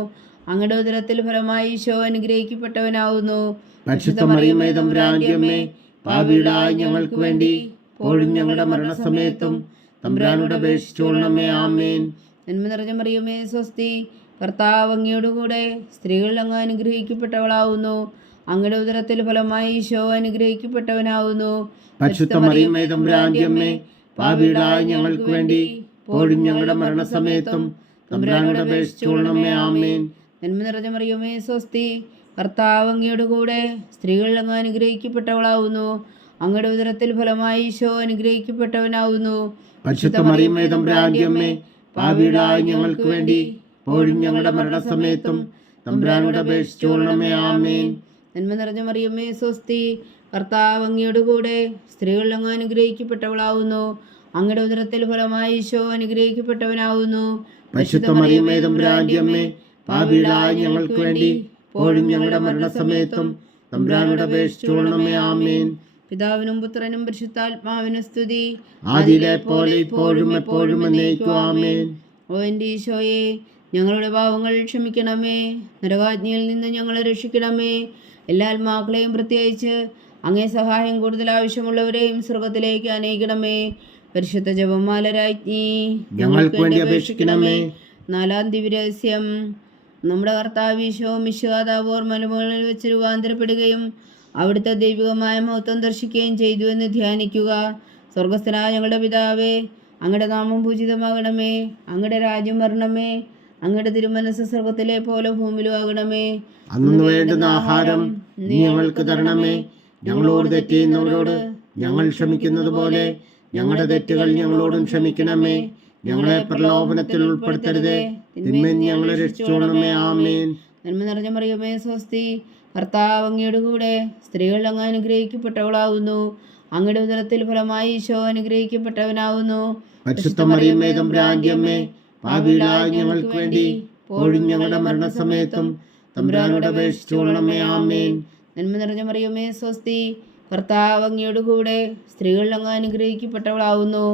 അങ്ങയുടെ ഉദരത്തിൽ ഫലമായി ഈശോ അനുഗ്രഹിക്കപ്പെട്ടവനാവുന്നു. പരിശുദ്ധ മറിയമേ തമ്പുരാന്റെ അമ്മേ, പാപികളായ ഞങ്ങൾക്ക് വേണ്ടി ഇപ്പോഴും ഞങ്ങളുടെ മരണസമയത്തും തമ്പുരാനോട് അപേക്ഷിച്ചോളണമേ. ആമേൻ. നന്മ നിറഞ്ഞ മറിയമേ സ്വസ്തി, കർത്താവ് അങ്ങയോട് കൂടെ സ്ത്രീകൾ അങ്ങ് അനുഗ്രഹിക്കപ്പെട്ടവളാവുന്നു. അങ്ങയുടെ ഉദരത്തിൽ ഫലമായി ഈശോ അനുഗ്രഹിക്കപ്പെട്ടവനാവുന്നു. പരിശുദ്ധ മറിയമേ തമ്പുരാന്റെ അമ്മേ, പാപികളായ ഞങ്ങൾക്ക് വേണ്ടി ഇപ്പോഴും ഞങ്ങളുടെ മരണസമയത്തും തമ്പുരാനോട് അപേക്ഷിച്ചോളണമേ. ആമേൻ. നന്മ നിറഞ്ഞ മറിയമേ സ്വസ്തി, കർത്താവ് അങ്ങയോട് കൂടെ സ്ത്രീകൾ അങ്ങ് അനുഗ്രഹിക്കപ്പെട്ടവളാവുന്നു. അങ്ങയുടെ ഉദരത്തിൽ ഫലമായി ഈശോ അനുഗ്രഹിക്കപ്പെട്ടവനാവുന്നു. പരിശുദ്ധ മറിയമേ തമ്പുരാന്റെ അമ്മേ, പാപികളായ ഞങ്ങൾക്ക് വേണ്ടി ഇപ്പോഴും ഞങ്ങളുടെ മരണസമയത്തും തമ്പുരാനോട് അപേക്ഷിച്ചോളണമേ. ആമേൻ. നന്മ നിറഞ്ഞ മറിയമേ സ്വസ്തി, കർത്താവ് അങ്ങയുടെ കൂടെ സ്ത്രീകൾ അങ്ങ് അനുഗ്രഹിക്കപ്പെട്ടവളാവുന്നു. അങ്ങയുടെ ഉദരത്തിൽ ഫലമായി ഈശോ അനുഗ്രഹിക്കപ്പെട്ടവനാവുന്നു. പരിശുദ്ധ മറിയമേ തമ്പുരാന്റെ അമ്മേ, പാപികളായ ഞങ്ങൾക്ക് വേണ്ടി ഇപ്പോഴും ഞങ്ങളുടെ മരണസമയത്തും തമ്പുരാനോട് അപേക്ഷിച്ചുകൊള്ളണമേ. ആമേൻ. പിതാവിനും പുത്രനും പരിശുദ്ധാത്മാവിനും സ്തുതി. ആദിയിലെ പോലെ ഇപ്പോഴും എപ്പോഴും എന്നേക്കും. ആമേൻ. ഓ എൻ്റെ ഈശോയെ, ഞങ്ങളുടെ പാവങ്ങൾ ക്ഷമിക്കണമേ. നരകാജ്ഞയിൽ നിന്ന് ഞങ്ങളെ രക്ഷിക്കണമേ. എല്ലാ ആത്മാക്കളെയും പ്രത്യേകിച്ച് അങ്ങേ സഹായം കൂടുതൽ ആവശ്യമുള്ളവരെയും സ്വർഗത്തിലേക്ക് അനയിക്കണമേ. പരിശുദ്ധ ജപമാല രാജ്ഞി, ഞങ്ങൾക്ക് വേണ്ടി അപേക്ഷിക്കണമേ. 4-ാം ദിവ്യരഹസ്യം. നമ്മുടെ കർത്താവ് ഈശോ മിശിഹാ മലമുകളിൽ വെച്ച് രൂപാന്തരപ്പെടുകയും അവിടുത്തെ ദൈവികമായ മഹത്വം ദർശിക്കുകയും ചെയ്തു എന്ന് ധ്യാനിക്കുക. സ്വർഗസ്ഥനായ ഞങ്ങളുടെ പിതാവേ, അങ്ങയുടെ നാമം പൂജിതമാകണമേ. അങ്ങയുടെ രാജ്യം വരണമേ. അങ്ങയുടെ തിരുമനസ്സ് സ്വർഗത്തിലെ പോലെ ഭൂമിയിലും ആകണമേ. അന്നു വേണ്ടുന്ന ആഹാരം നീ ഞങ്ങൾക്ക് തരണമേ. ഞങ്ങളോട് തെറ്റ് ചെയ്യുന്നവരോട് ഞങ്ങൾ ക്ഷമിക്കുന്നത് പോലെ ഞങ്ങളുടെ തെറ്റുകൾ ഞങ്ങളോടും ക്ഷമിക്കണമേ. ഞങ്ങളെ പ്രലോഭനത്തിൽ ഉൾപ്പെടുത്തരുതേ, തിന്മയിൽ ഞങ്ങളെ രക്ഷിച്ചോണമേ. ആമേൻ. നന്മ നിറഞ്ഞ മറിയമേ സ്വസ്തി, കർത്താവ് അങ്ങയുടെ കൂടെ സ്ത്രീകൾ അങ്ങ് അനുഗ്രഹിക്കപ്പെട്ടവളാവുന്നു. അങ്ങയുടെ ഉദരത്തിൽ ഫലമായി ഈശോ അനുഗ്രഹിക്കപ്പെട്ടവനാവുന്നു. പരിശുദ്ധ മറിയമേ തമ്പുരാന്റെ അമ്മേ, പാപികളായ ഞങ്ങൾക്ക് വേണ്ടി ഇപ്പോഴും ഞങ്ങളുടെ മരണസമയത്തും തമ്പുരാനോട് അപേക്ഷിച്ചുകൊള്ളണമേ. ആമേൻ. നന്മ നിറഞ്ഞ മറിയമേ സ്വസ്തി, കർത്താവ് അങ്ങയുടെ കൂടെ സ്ത്രീകൾ അങ്ങ് അനുഗ്രഹിക്കപ്പെട്ടവളാവുന്നു.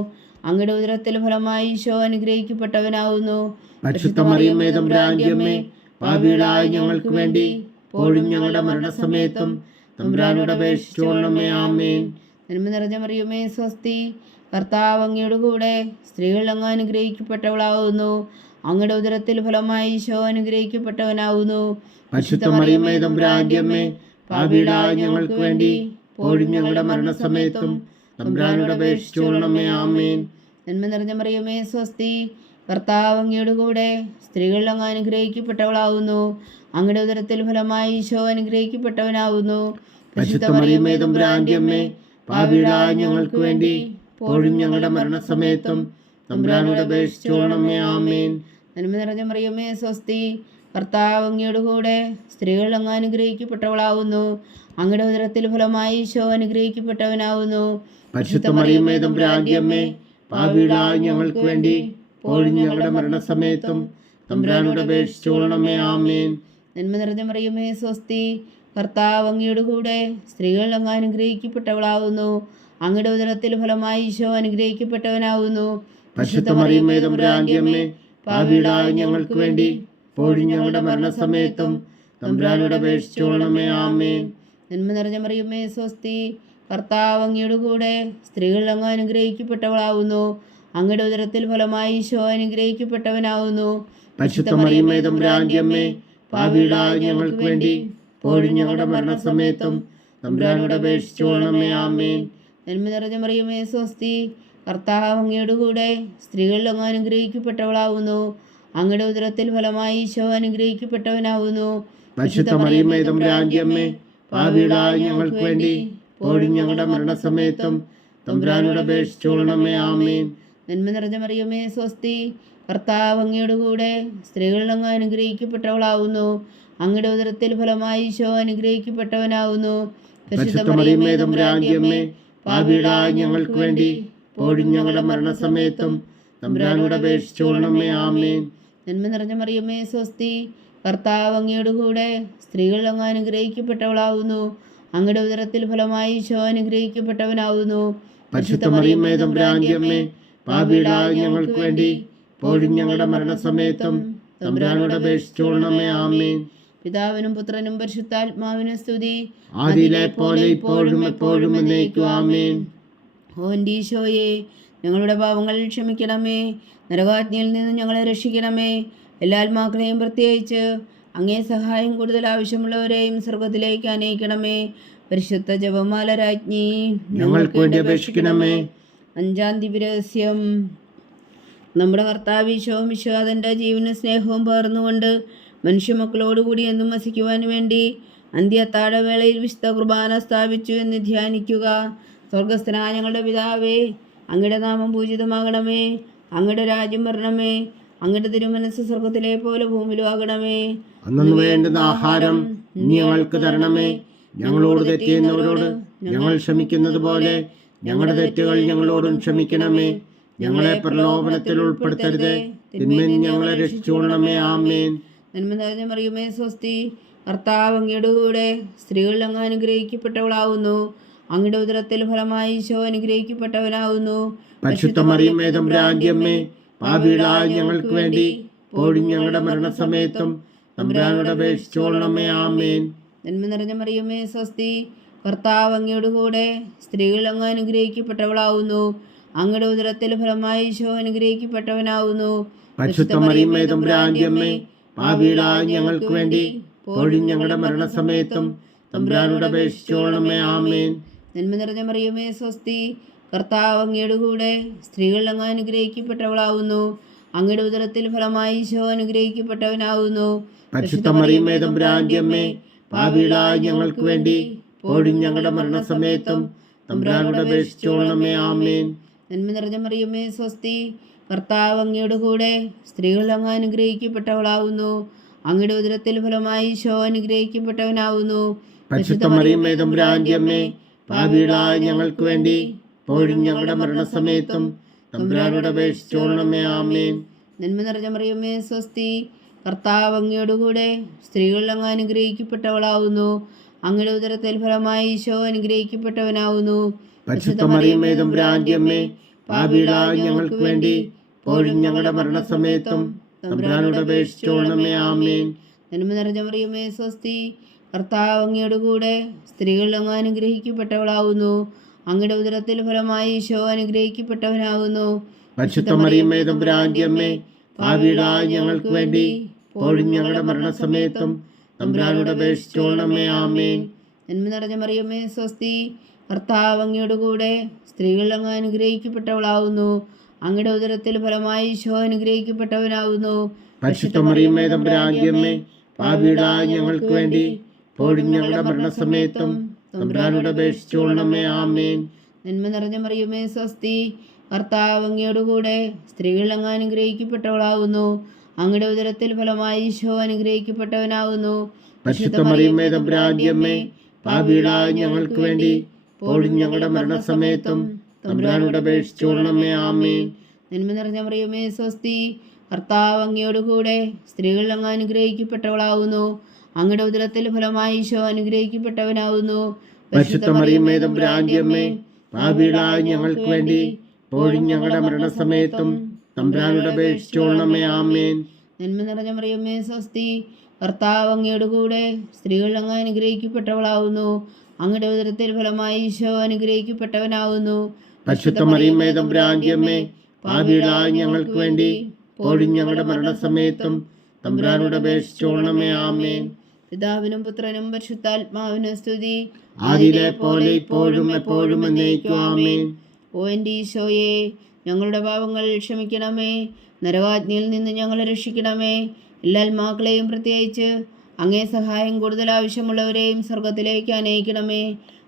അങ്ങയുടെ ഉദരത്തിൽ ഫലമായി ഈശോ അനുഗ്രഹിക്കപ്പെട്ടവനാവുന്നു. പരിശുദ്ധ മറിയമേ തമ്പുരാന്റെ അമ്മേ, പാപികളായ ഞങ്ങൾക്ക് വേണ്ടി ഇപ്പോഴും ഞങ്ങളുടെ മരണസമയത്തും തമ്പുരാനോട് അപേക്ഷിച്ചുകൊള്ളണമേ. ആമേൻ. നന്മ നിറഞ്ഞ മറിയമേ സ്വസ്തി, കർത്താവ് അങ്ങയുടെ കൂടെ സ്ത്രീകൾ അങ്ങ് അനുഗ്രഹിക്കപ്പെട്ടവളാവുന്നു. അങ്ങയുടെ ഉദരത്തിൽ ഫലമായി ഈശോ അനുഗ്രഹിക്കപ്പെട്ടവനാവുന്നു. പരിശുദ്ധ മറിയമേ തമ്പുരാന്റെ അമ്മേ, പാപികളായ ഞങ്ങൾക്ക് വേണ്ടി ഇപ്പോഴും ഞങ്ങളുടെ മരണസമയത്തും തമ്പുരാനോട് അപേക്ഷിച്ചുകൊള്ളണമേ. ആമേൻ. നന്മ നിറഞ്ഞ മറിയമേ സ്വസ്തി, കർത്താവ് അങ്ങയുടെ കൂടെ സ്ത്രീകൾ അങ്ങ് അനുഗ്രഹിക്കപ്പെട്ടവളാവുന്നു. അങ്ങയുടെ ഉദരത്തിൽ ഫലമായി ഈശോ അനുഗ്രഹിക്കപ്പെട്ടവനാവുന്നു. പരിശുദ്ധ മറിയമേ തമ്പുരാന്റെ അമ്മേ, പാപികളായ ഞങ്ങൾക്ക് വേണ്ടി ഇപ്പോഴും ഞങ്ങളുടെ മരണസമയത്തും തമ്പുരാനോട് അപേക്ഷിച്ചുകൊള്ളണമേ. ആമേൻ. നന്മ നിറഞ്ഞ മറിയമേ സ്വസ്തി, കർത്താവ് അങ്ങയുടെ കൂടെ സ്ത്രീകൾ അങ്ങ് അനുഗ്രഹിക്കപ്പെട്ടവളാവുന്നു. അങ്ങയുടെ ഉദരത്തിൽ ഫലമായി ഈശോ അനുഗ്രഹിക്കപ്പെട്ടവനാവുന്നു. പരിശുദ്ധ മറിയമേ തമ്പുരാന്റെ അമ്മേ, പാപികളായ ഞങ്ങൾക്ക് വേണ്ടി ഇപ്പോഴും ഞങ്ങളുടെ മരണസമയത്തും തമ്പുരാനോട് അപേക്ഷിച്ചുകൊള്ളണമേ. ആമേൻ. നന്മ നിറഞ്ഞ മറിയമേ സ്വസ്തി, കർത്താവ് അങ്ങയുടെ കൂടെ സ്ത്രീകൾ അങ്ങ് അനുഗ്രഹിക്കപ്പെട്ടവളാവുന്നു. അങ്ങയുടെ ഉദരത്തിൽ ഫലമായി ഈശോ അനുഗ്രഹിക്കപ്പെട്ടവനാവുന്നു. പരിശുദ്ധ മറിയമേ തമ്പുരാന്റെ അമ്മേ, പാപികളായ ഞങ്ങൾക്ക് വേണ്ടി ഇപ്പോഴും ഞങ്ങളുടെ മരണസമയത്തും തമ്പുരാനോട് അപേക്ഷിച്ചുകൊള്ളണമേ. ആമേൻ. നന്മ നിറഞ്ഞ മറിയമേ സ്വസ്തി, കർത്താവ് അങ്ങയുടെ കൂടെ സ്ത്രീകൾ അങ്ങ് അനുഗ്രഹിക്കപ്പെട്ടവളാവുന്നു. അങ്ങയുടെ ഉദരത്തിൽ ഫലമായി ഈശോ അനുഗ്രഹിക്കപ്പെട്ടവനാവുന്നു. പരിശുദ്ധ മറിയമേ തമ്പുരാന്റെ അമ്മേ, പാപികളായ ഞങ്ങൾക്ക് വേണ്ടി ഇപ്പോഴും ഞങ്ങളുടെ മരണസമയത്തും തമ്പുരാനോട് അപേക്ഷിച്ചുകൊള്ളണമേ. ആമേൻ. നന്മ നിറഞ്ഞ മറിയമേ സ്വസ്തി, കർത്താവ് അങ്ങയുടെ കൂടെ സ്ത്രീകൾ അങ്ങ് അനുഗ്രഹിക്കപ്പെട്ടവളാവുന്നു. അങ്ങയുടെ ഉദരത്തിൽ ഫലമായി ഈശോ അനുഗ്രഹിക്കപ്പെട്ടവനാവുന്നു. പരിശുദ്ധ മറിയമേ തമ്പുരാന്റെ അമ്മേ, പാപികളായ ഞങ്ങൾക്ക് വേണ്ടി ഇപ്പോഴും ഞങ്ങളുടെ മരണസമയത്തും തമ്പുരാനോട് അപേക്ഷിച്ചുകൊള്ളണമേ. ആമേൻ. നന്മ നിറഞ്ഞ മറിയമേ സ്വസ്തി, കർത്താവ് അങ്ങയുടെ കൂടെ സ്ത്രീകൾ അങ്ങ് അനുഗ്രഹിക്കപ്പെട്ടവളാവുന്നു. അങ്ങയുടെ ഉദരത്തിൽ ഫലമായി ഈശോ അനുഗ്രഹിക്കപ്പെട്ടവനാവുന്നു. പരിശുദ്ധ മറിയമേ തമ്പുരാന്റെ അമ്മേ, പാപികളായ ഞങ്ങൾക്ക് വേണ്ടി ഇപ്പോഴും ഞങ്ങളുടെ മരണസമയത്തും തമ്പുരാനോട് അപേക്ഷിച്ചുകൊള്ളണമേ. ആമേൻ. നന്മ നിറഞ്ഞ മറിയമേ സ്വസ്തി, കർത്താവ് അങ്ങയുടെ കൂടെ സ്ത്രീകൾ അങ്ങ് അനുഗ്രഹിക്കപ്പെട്ടവളാവുന്നു. അങ്ങയുടെ ഉദരത്തിൽ ഫലമായി ഈശോ അനുഗ്രഹിക്കപ്പെട്ടവനാവുന്നു. പരിശുദ്ധ മറിയമേ തമ്പുരാന്റെ അമ്മേ, പാപികളായ ഞങ്ങൾക്ക് വേണ്ടി ഇപ്പോഴും ഞങ്ങളുടെ മരണസമയത്തും തമ്പുരാനോട് അപേക്ഷിച്ചുകൊള്ളണമേ. ആമേൻ. പിതാവിനും പുത്രനും പരിശുദ്ധാത്മാവിനും സ്തുതി. ആദിയിലെ പോലെ ഇപ്പോഴും എപ്പോഴും എന്നേക്കും. ആമേൻ. ഓ എൻ്റെ ഈശോയെ, ഞങ്ങളുടെ പാപങ്ങൾ ക്ഷമിക്കണമേ. നരകാജ്ഞയിൽ നിന്ന് ഞങ്ങളെ രക്ഷിക്കണമേ. എല്ലാ ആത്മാക്കളെയും പ്രത്യേകിച്ച് അങ്ങേ സഹായം കൂടുതൽ ആവശ്യമുള്ളവരെയും സ്വർഗത്തിലേക്ക് അനയിക്കണമേ. പരിശുദ്ധ ജപമാല രാജ്ഞി, ഞങ്ങൾക്ക് വേണ്ടി അപേക്ഷിക്കണമേ. 5-ാം ദിവ്യരഹസ്യം. നമ്മുടെ കർത്താവ് ഈശോ മിശിഹാ തൻ്റെ ജീവനും സ്നേഹവും പകർന്നുകൊണ്ട് മനുഷ്യമക്കളോടുകൂടി എന്നും വസിക്കുവാൻ വേണ്ടി അന്ത്യത്താഴവേളയിൽ വിശുദ്ധ കുർബാന സ്ഥാപിച്ചു എന്ന് ധ്യാനിക്കുക. സ്വർഗസ്ഥനായ ഞങ്ങളുടെ പിതാവേ, അങ്ങയുടെ നാമം പൂജിതമാകണമേ. അങ്ങയുടെ രാജ്യം വരണമേ. അങ്ങയുടെ തിരുമനസ്സ് സ്വർഗത്തിലെ പോലെ ഭൂമിയിലും ആകണമേ. അന്നു വേണ്ടുന്ന ആഹാരം നീ ഞങ്ങൾക്ക് തരണമേ. ഞങ്ങളോട് തെറ്റ് ചെയ്യുന്നവരോട് ഞങ്ങൾ ക്ഷമിക്കുന്നത് പോലെ ഞങ്ങളുടെ തെറ്റുകൾ ഞങ്ങളോടും ക്ഷമിക്കണമേ. ഞങ്ങളെ പ്രലോഭനത്തിൽ ഉൾപ്പെടുത്തരുതേ, തിന്മയിൽ നിന്ന് ഞങ്ങളെ രക്ഷിച്ചുകൊള്ളണമേ. ആമേൻ. നന്മ നിറഞ്ഞ മറിയമേ സ്വസ്തി, കർത്താവ് അങ്ങയുടെ കൂടെ സ്ത്രീകളിൽ അങ്ങ് അനുഗ്രഹിക്കപ്പെട്ടവളാവുന്നു. അങ്ങയുടെ ഉദരത്തിൽ ഫലമായി ഈശോ അനുഗ്രഹിക്കപ്പെട്ടവനാവുന്നു. പരിശുദ്ധ മറിയമേ തമ്പുരാന്റെ അമ്മേ, പാപികളായ ഞങ്ങൾക്ക് വേണ്ടി ഇപ്പോഴും ഞങ്ങളുടെ മരണസമയത്തും തമ്പുരാനോട് അപേക്ഷിച്ചുകൊള്ളണമേ. ആമേൻ. നന്മ നിറഞ്ഞ മറിയമേ സ്വസ്തി, കർത്താവ് അങ്ങയുടെ കൂടെ സ്ത്രീകളിൽ അങ്ങ് അനുഗ്രഹിക്കപ്പെട്ടവളാവുന്നു. അങ്ങയുടെ ഉദരത്തിൽ ഫലമായി ഈശോ അനുഗ്രഹിക്കപ്പെട്ടവനാവുന്നു. പരിശുദ്ധ മറിയമേ തമ്പുരാന്റെ അമ്മേ, പാപികളായ ഞങ്ങൾക്ക് വേണ്ടി ഇപ്പോഴും ഞങ്ങളുടെ മരണസമയത്തും തമ്പുരാനോട് അപേക്ഷിച്ചുകൊള്ളണമേ. ആമേൻ. നന്മ നിറഞ്ഞ മറിയമേ സ്വസ്തി, കർത്താവ് അങ്ങയുടെ കൂടെ സ്ത്രീകളിൽ അങ്ങ് അനുഗ്രഹിക്കപ്പെട്ടവളാവുന്നു. അങ്ങയുടെ ഉദരത്തിൽ ഫലമായി ഈശോ അനുഗ്രഹിക്കപ്പെട്ടവനാവുന്നു. പരിശുദ്ധ മറിയമേ തമ്പുരാന്റെ അമ്മേ, പാപികളായ ഞങ്ങൾക്ക് വേണ്ടി ഇപ്പോഴും ഞങ്ങളുടെ മരണസമയത്തും തമ്പുരാനോട് അപേക്ഷിച്ചുകൊള്ളണമേ. ആമേൻ. നന്മ നിറഞ്ഞ മറിയമേ സ്വസ്തി, കർത്താവ് അങ്ങയുടെ കൂടെ സ്ത്രീകളിൽ അങ്ങ് അനുഗ്രഹിക്കപ്പെട്ടവളാവുന്നു. അങ്ങയുടെ ഉദരത്തിൽ ഫലമായി ഈശോ അനുഗ്രഹിക്കപ്പെട്ടവനാവുന്നു. പരിശുദ്ധ മറിയമേ തമ്പുരാന്റെ അമ്മേ, പാപികളായ ഞങ്ങൾക്ക് വേണ്ടി ഇപ്പോഴും ഞങ്ങളുടെ മരണസമയത്തും തമ്പുരാനോട് അപേക്ഷിച്ചുകൊള്ളണമേ. ആമേൻ. നന്മ നിറഞ്ഞ മറിയമേ സ്വസ്തി, കർത്താവ് അങ്ങയുടെ കൂടെ സ്ത്രീകളിൽ അങ്ങ് അനുഗ്രഹിക്കപ്പെട്ടവളാവുന്നു. അങ്ങയുടെ ഉദരത്തിൽ ഫലമായി ഈശോ അനുഗ്രഹിക്കപ്പെട്ടവനാവുന്നു. പരിശുദ്ധ മറിയമേ തമ്പുരാന്റെ അമ്മേ, പാപികളായ ഞങ്ങൾക്ക് വേണ്ടി ഇപ്പോഴും ഞങ്ങളുടെ മരണസമയത്തും തമ്പുരാനോട് അപേക്ഷിച്ചുകൊള്ളണമേ. ആമേൻ. നന്മ നിറഞ്ഞ മറിയമേ സ്വസ്തി, കർത്താവ് അങ്ങയുടെ കൂടെ സ്ത്രീകളിൽ അങ്ങ് അനുഗ്രഹിക്കപ്പെട്ടവളാവുന്നു. അങ്ങയുടെ ഉദരത്തിൽ ഫലമായി ഈശോ അനുഗ്രഹിക്കപ്പെട്ടവനാവുന്നു. പരിശുദ്ധ മറിയമേ തമ്പുരാന്റെ അമ്മേ, പാപികളായ ഞങ്ങൾക്ക് വേണ്ടി ഇപ്പോഴും ഞങ്ങളുടെ മരണസമയത്തും തമ്പുരാനോട് അപേക്ഷിച്ചുകൊള്ളണമേ. ആമേൻ. നന്മ നിറഞ്ഞ മറിയമേ സ്വസ്തി, കർത്താവ് അങ്ങയുടെ കൂടെ സ്ത്രീകളിൽ അങ്ങ് അനുഗ്രഹിക്കപ്പെട്ടവളാവുന്നു. അങ്ങയുടെ ഉദരത്തിൽ ഫലമായി ഈശോ അനുഗ്രഹിക്കപ്പെട്ടവനാവുന്നു. പരിശുദ്ധ മറിയമേ തമ്പുരാന്റെ അമ്മേ, പാപികളായ ഞങ്ങൾക്ക് വേണ്ടി ഇപ്പോഴും ഞങ്ങളുടെ മരണസമയത്തും തമ്പുരാനോട് അപേക്ഷിച്ചുകൊള്ളണമേ. ആമേൻ. നന്മ നിറഞ്ഞ മറിയമേ സ്വസ്തി, കർത്താവ് അങ്ങയുടെ കൂടെ സ്ത്രീകളിൽ അങ്ങ് അനുഗ്രഹിക്കപ്പെട്ടവളാവുന്നു. അങ്ങയുടെ ഉദരത്തിൽ ഫലമായി ഈശോ അനുഗ്രഹിക്കപ്പെട്ടവനാവുന്നു. പരിശുദ്ധ മറിയമേ തമ്പുരാന്റെ അമ്മേ, പാപികളായ ഞങ്ങൾക്ക് വേണ്ടി ഇപ്പോഴും ഞങ്ങളുടെ മരണസമയത്തും തമ്പുരാനോട് അപേക്ഷിച്ചുകൊള്ളണമേ. ആമേൻ. നന്മ നിറഞ്ഞ മറിയമേ സ്വസ്തി, കർത്താവ് അങ്ങയുടെ കൂടെ സ്ത്രീകളിൽ അങ്ങ് അനുഗ്രഹിക്കപ്പെട്ടവളാവുന്നു. അങ്ങയുടെ ഉദരത്തിൽ ഫലമായി ഈശോ അനുഗ്രഹിക്കപ്പെട്ടവനാവുന്നു. പരിശുദ്ധ മറിയമേ തമ്പുരാന്റെ അമ്മേ, പാപികളായ ഞങ്ങൾക്ക് വേണ്ടി ഇപ്പോഴും ഞങ്ങളുടെ മരണസമയത്തും തമ്പുരാനോട് അപേക്ഷിച്ചുകൊള്ളണമേ. ആമേൻ. നന്മ നിറഞ്ഞ മറിയമേ സ്വസ്തി, കർത്താവ് അങ്ങയുടെ കൂടെ സ്ത്രീകളിൽ അങ്ങ് അനുഗ്രഹിക്കപ്പെട്ടവളാവുന്നു. അങ്ങയുടെ ഉദരത്തിൽ ഫലമായി ഈശോ അനുഗ്രഹിക്കപ്പെട്ടവനാവുന്നു. പരിശുദ്ധ മറിയമേ തമ്പുരാന്റെ അമ്മേ, പാപികളായ ഞങ്ങൾക്ക് വേണ്ടി ഇപ്പോഴും ഞങ്ങളുടെ മരണസമയത്തും തമ്പുരാനോട് അപേക്ഷിച്ചുകൊള്ളണമേ. ആമേൻ. പിതാവിനും പുത്രനും പരിശുദ്ധാത്മാവിനും സ്തുതി, ആദിയിലെ പോലെ ഇപ്പോഴും എപ്പോഴും എന്നേക്കും. ആമേൻ. ഓ എൻ്റെ ഈശോയെ, ഞങ്ങളുടെ പാപങ്ങൾ ക്ഷമിക്കണമേ. നരകാഗ്നിയിൽ നിന്ന് ഞങ്ങളെ രക്ഷിക്കണമേ. എല്ലാ ആത്മാക്കളെയും പ്രത്യേകിച്ച് അങ്ങേ സഹായം കൂടുതൽ ആവശ്യമുള്ളവരെയും സ്വർഗത്തിലേക്ക് അനയിക്കണമേ.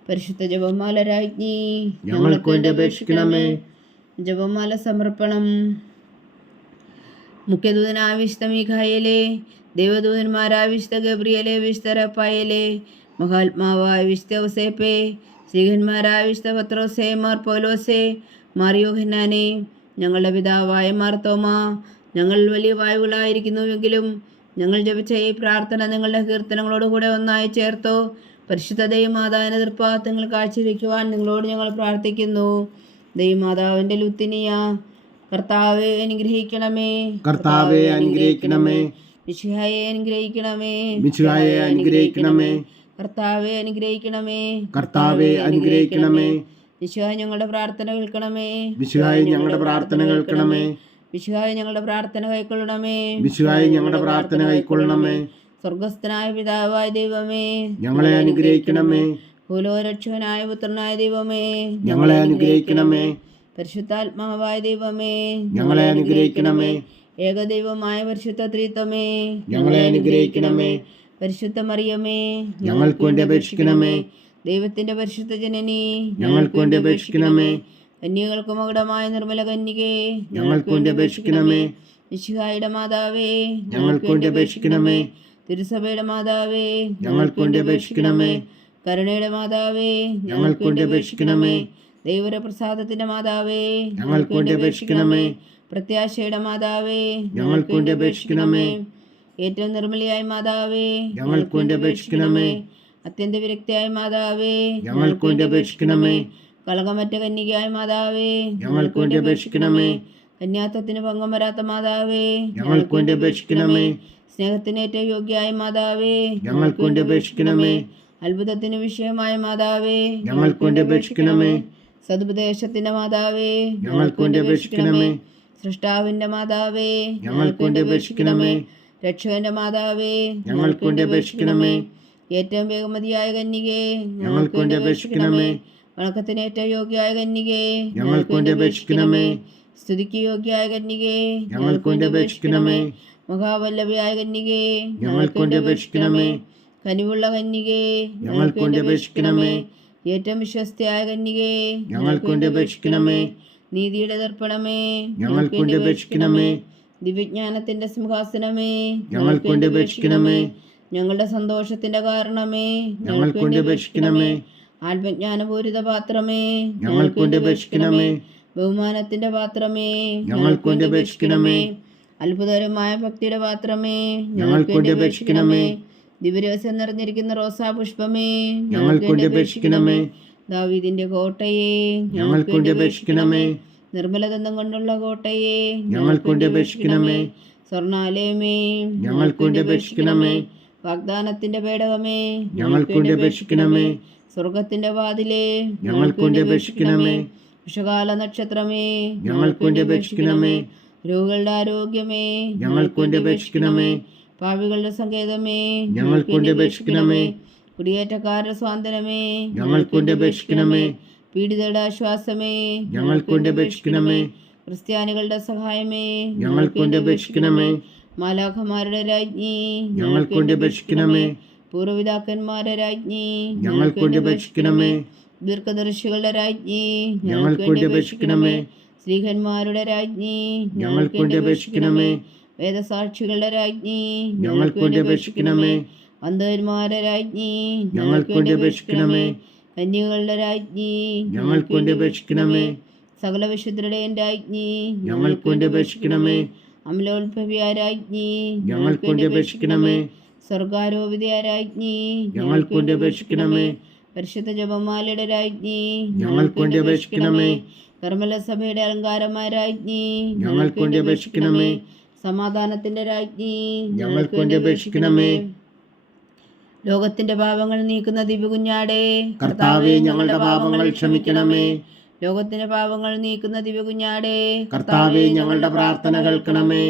പരിശുദ്ധ ജപമാല രാജ്ഞി, ഞങ്ങൾക്ക് വേണ്ടി അപേക്ഷിക്കണമേ. ജപമാല സമർപ്പണം. മുഖ്യദൂതനായ വിശുദ്ധ മീഖായേലേ, ദേവദൂതന്മാരായ വിശുദ്ധ ഗബ്രിയേലേ, വിശുദ്ധ റഫായേലേ, മഹാത്മാവായ വിശുദ്ധ ഔസേപ്പേ, ശ്രീകന്മാരായ വിശുദ്ധ പത്രോസേ, മാർ പൗലോസേ, മാർ യോഹന്നാനേ, ഞങ്ങളുടെ പിതാവായ മാർ തോമാ, ഞങ്ങൾ വലിയ വായുകളായിരിക്കുന്നുവെങ്കിലും ഞങ്ങൾ ജപിച്ച ഈ പ്രാർത്ഥന നിങ്ങളുടെ കീർത്തനങ്ങളോടുകൂടെ ഒന്നായി ചേർത്തോ. പരിശുദ്ധ ദൈവമാതാവിൻ്റെ തൃപ്പാദങ്ങൾ കാഴ്ചവെക്കുവാൻ നിങ്ങളോട് ഞങ്ങൾ പ്രാർത്ഥിക്കുന്നു. ദൈവമാതാവിൻ്റെ ലുത്തിനിയ, കർത്താവെ അനുഗ്രഹിക്കണമേ. കർത്താവെ അനുഗ്രഹിക്കണമേ. മിശിഹായെ അനുഗ്രഹിക്കണമേ. മിശിഹായെ അനുഗ്രഹിക്കണമേ. കർത്താവെ അനുഗ്രഹിക്കണമേ. കർത്താവെ അനുഗ്രഹിക്കണമേ. മിശിഹായ ഞങ്ങളുടെ പ്രാർത്ഥന കേൾക്കണമേ. മിശിഹായെ ഞങ്ങളുടെ പ്രാർത്ഥന കേൾക്കണമേ. മിശിഹായ ഞങ്ങളുടെ പ്രാർത്ഥന കൈക്കൊള്ളണമേ. മിശിഹായെ ഞങ്ങളുടെ പ്രാർത്ഥന കൈക്കൊള്ളണമേ. സ്വർഗസ്ഥനായ പിതാവായ ദൈവമേ, ഞങ്ങളെ അനുഗ്രഹിക്കണമേ. ഭൂലോകരക്ഷകനായ പുത്രനായ ദൈവമേ, ഞങ്ങളെ അനുഗ്രഹിക്കണമേ. പരിശുദ്ധാത്മാവായ ദൈവമേ, ഞങ്ങളെ അനുഗ്രഹിക്കണമേ. ഏകദൈവമായ പരിശുദ്ധ ത്രിത്വമേ, ഞങ്ങളെ അനുഗ്രഹിക്കണമേ. പരിശുദ്ധ മറിയമേ, ഞങ്ങൾക്ക് വേണ്ടി അപേക്ഷിക്കണമേ. ദൈവത്തിന്റെ പരിശുദ്ധ ജനനി, ഞങ്ങൾക്ക് വേണ്ടി അപേക്ഷിക്കണമേ. കന്യകൾക്ക് മകുടമായ നിർമ്മല കന്യകേ, ഞങ്ങൾക്ക് വേണ്ടി അപേക്ഷിക്കണമേ. മിശിഹായുടെ മാതാവേ, ഞങ്ങൾക്ക് വേണ്ടി അപേക്ഷിക്കണമേ. തിരുസഭയുടെ മാതാവേ, ഞങ്ങൾക്ക് വേണ്ടി അപേക്ഷിക്കണമേ. കരുണയുടെ മാതാവേ ഞങ്ങൾക്ക് വേണ്ടി അപേക്ഷിക്കണമേ. ദൈവര പ്രസാദത്തിന്റെ മാതാവേ ഞങ്ങൾക്ക് വേണ്ടി അപേക്ഷിക്കണമേ. പ്രത്യാശയുടെ മാതാവേ ഞങ്ങൾക്ക് വേണ്ടി അപേക്ഷിക്കണമേ. ഏറ്റവും നിർമ്മലയായ മാതാവേ ഞങ്ങൾക്ക് വേണ്ടി അപേക്ഷിക്കണമേ. അത്യന്ത വിരക്തിയായ മാതാവേ ഞങ്ങൾക്ക് വേണ്ടി അപേക്ഷിക്കണമേ. കളകമറ്റ കന്യകയായ മാതാവേ ഞങ്ങൾക്ക് വേണ്ടി അപേക്ഷിക്കണമേ. കന്യാത്വത്തിന് ഭംഗം വരാത്ത മാതാവേ ഞങ്ങൾക്ക് വേണ്ടി അപേക്ഷിക്കണമേ. സ്നേഹത്തിന് ഏറ്റവും യോഗ്യയായ മാതാവേ ഞങ്ങൾക്ക് വേണ്ടി അപേക്ഷിക്കണമേ. അത്ഭുതത്തിന് വിഷയമായ മാതാവേ ഞങ്ങൾക്ക് വേണ്ടി അപേക്ഷിക്കണമേ. സതുപദേശത്തിന്റെ മാതാവേ ഞങ്ങൾക്ക് വേണ്ടി അപേക്ഷിക്കണമേ. സൃഷ്ടാവിന്റെ മാതാവേ ഞങ്ങൾക്ക് വേണ്ടി അപേക്ഷിക്കണമേ. രക്ഷകന്റെ മാതാവേ ഞങ്ങൾക്ക് വേണ്ടി അപേക്ഷിക്കണമേ. ഏറ്റവും വേഗമതിയായ കന്യകേ ഞങ്ങൾക്ക് വേണ്ടി അപേക്ഷിക്കണമേ. വണക്കത്തിന് ഏറ്റവും യോഗ്യയായ കന്യകേ ഞങ്ങൾക്ക് വേണ്ടി അപേക്ഷിക്കണമേ. സ്തുതിക്ക് യോഗ്യയായ കന്യകേ ഞങ്ങൾക്ക് വേണ്ടി അപേക്ഷിക്കണമേ. മഹാവല്ലഭയായ കന്യകേ ഞങ്ങൾക്ക് വേണ്ടി അപേക്ഷിക്കണമേ. കനിവുള്ള കന്യകേ ഞങ്ങൾക്ക് വേണ്ടി അപേക്ഷിക്കണമേ. ഏറ്റവും വിശ്വസ്തയായ കന്യകേ ഞങ്ങൾക്ക് വേണ്ടി അപേക്ഷിക്കണമേ. നീതിയുടെ ദർപ്പണമേ ഞങ്ങൾക്ക് വേണ്ടി അപേക്ഷിക്കണമേ. ദിവ്യജ്ഞാനത്തിന്റെ സിംഹാസനമേ ഞങ്ങൾക്ക് വേണ്ടി അപേക്ഷിക്കണമേ. ഞങ്ങളുടെ സന്തോഷത്തിന്റെ കാരണമേ ഞങ്ങൾക്ക് വേണ്ടി അപേക്ഷിക്കണമേ. ആത്മജ്ഞാനപൂരിത പാത്രമേ ഞങ്ങൾക്ക് വേണ്ടി അപേക്ഷിക്കണമേ. ബഹുമാനത്തിന്റെ പാത്രമേ ഞങ്ങൾക്ക് വേണ്ടി അപേക്ഷിക്കണമേ. അത്ഭുതകരമായ ഭക്തിയുടെ പാത്രമേ ഞങ്ങൾക്ക് വേണ്ടി അപേക്ഷിക്കണമേ. ദിവ്യരഹസ്യം നിറഞ്ഞിരിക്കുന്ന റോസാ പുഷ്പമേ ഞങ്ങൾക്ക് വേണ്ടി അപേക്ഷിക്കണമേ. ദാവീദിന്റെ കോട്ടയെ ഞങ്ങൾക്ക് വേണ്ടി അപേക്ഷിക്കണമേ. നിർമ്മലദന്തം കൊണ്ടുള്ള കോട്ടയെ ഞങ്ങൾക്ക് വേണ്ടി അപേക്ഷിക്കണമേ. സ്വർണാലയമേ ഞങ്ങൾക്ക് വേണ്ടി അപേക്ഷിക്കണമേ. വാഗ്ദാനത്തിന്റെ പേടകമേ ഞങ്ങൾക്ക് വേണ്ടി അപേക്ഷിക്കണമേ. സ്വർഗത്തിന്റെ വാതിലേ ഞങ്ങൾക്ക് വേണ്ടി അപേക്ഷിക്കണമേ. വിഷകാല നക്ഷത്രമേ ഞങ്ങൾക്ക് വേണ്ടി അപേക്ഷിക്കണമേ. രോഗികളുടെ ആരോഗ്യമേ ഞങ്ങൾക്ക് വേണ്ടി അപേക്ഷിക്കണമേ. പാപികളുടെ സങ്കേതമേ ഞങ്ങൾക്ക് വേണ്ടി അപേക്ഷിക്കണമേ. കുടിയേറ്റക്കാരുടെ സ്വാതന്ത്ര്യമേ ഞങ്ങൾക്ക് വേണ്ടി അപേക്ഷിക്കണമേ. പീഡിതരുടെ ആശ്വാസമേ ഞങ്ങൾക്ക് വേണ്ടി അപേക്ഷിക്കണമേ. ക്രിസ്ത്യാനികളുടെ സഹായമേ ഞങ്ങൾക്ക് വേണ്ടി അപേക്ഷിക്കണമേ. മാലാഖമാരുടെ രാജ്ഞി ഞങ്ങൾക്ക് വേണ്ടി അപേക്ഷിക്കണമേ. പൂർവ്വപിതാക്കന്മാരുടെ രാജ്ഞി ഞങ്ങൾക്ക് വേണ്ടി അപേക്ഷിക്കണമേ. ദീർഘദർശികളുടെ രാജ്ഞി ഞങ്ങൾക്ക് വേണ്ടി അപേക്ഷിക്കണമേ. സ്ത്രീഹന്മാരുടെ രാജ്ഞി ഞങ്ങൾക്ക് വേണ്ടി അപേക്ഷിക്കണമേ. വേദസാക്ഷികളുടെ രാജ്ഞി ഞങ്ങൾക്ക് വേണ്ടി അപേക്ഷിക്കണമേ. അന്ധന്മാരുടെ രാജ്ഞി ഞങ്ങൾക്ക് വേണ്ടി അപേക്ഷിക്കണമേ. കന്യകളുടെ രാജ്ഞി ഞങ്ങൾക്ക് വേണ്ടി അപേക്ഷിക്കണമേ. സകല വിശുദ്ധരുടെയും രാജ്ഞി ഞങ്ങൾക്ക് വേണ്ടി അപേക്ഷിക്കണമേ. അമലോത്ഭവിയായ രാജ്ഞി ഞങ്ങൾക്ക് വേണ്ടി അപേക്ഷിക്കണമേ. സ്വർഗാരോപിതയായ രാജ്ഞി ഞങ്ങൾക്ക് വേണ്ടി അപേക്ഷിക്കണമേ. പരിശുദ്ധ ജപമാലയുടെ രാജ്ഞി ഞങ്ങൾക്ക് വേണ്ടി അപേക്ഷിക്കണമേ. കർമ്മല സഭയുടെ അലങ്കാരമായ രാജ്ഞി ഞങ്ങൾക്ക് വേണ്ടി അപേക്ഷിക്കണമേ. സമാധാനത്തിന്റെ രാജ്ഞി ഞങ്ങൾക്ക് വേണ്ടി അപേക്ഷിക്കണമേ. ലോകത്തിന്റെ പാപങ്ങൾ നീക്കുന്ന ദിവ്യകുഞ്ഞാടേ കർത്താവേ, ഞങ്ങളുടെ പാപങ്ങൾ ക്ഷമിക്കണമേ. ലോകത്തിന്റെ പാപങ്ങൾ നീക്കുന്ന ദിവ്യകുഞ്ഞാടേ കർത്താവേ, ഞങ്ങളുടെ പ്രാർത്ഥന കേൾക്കണമേ.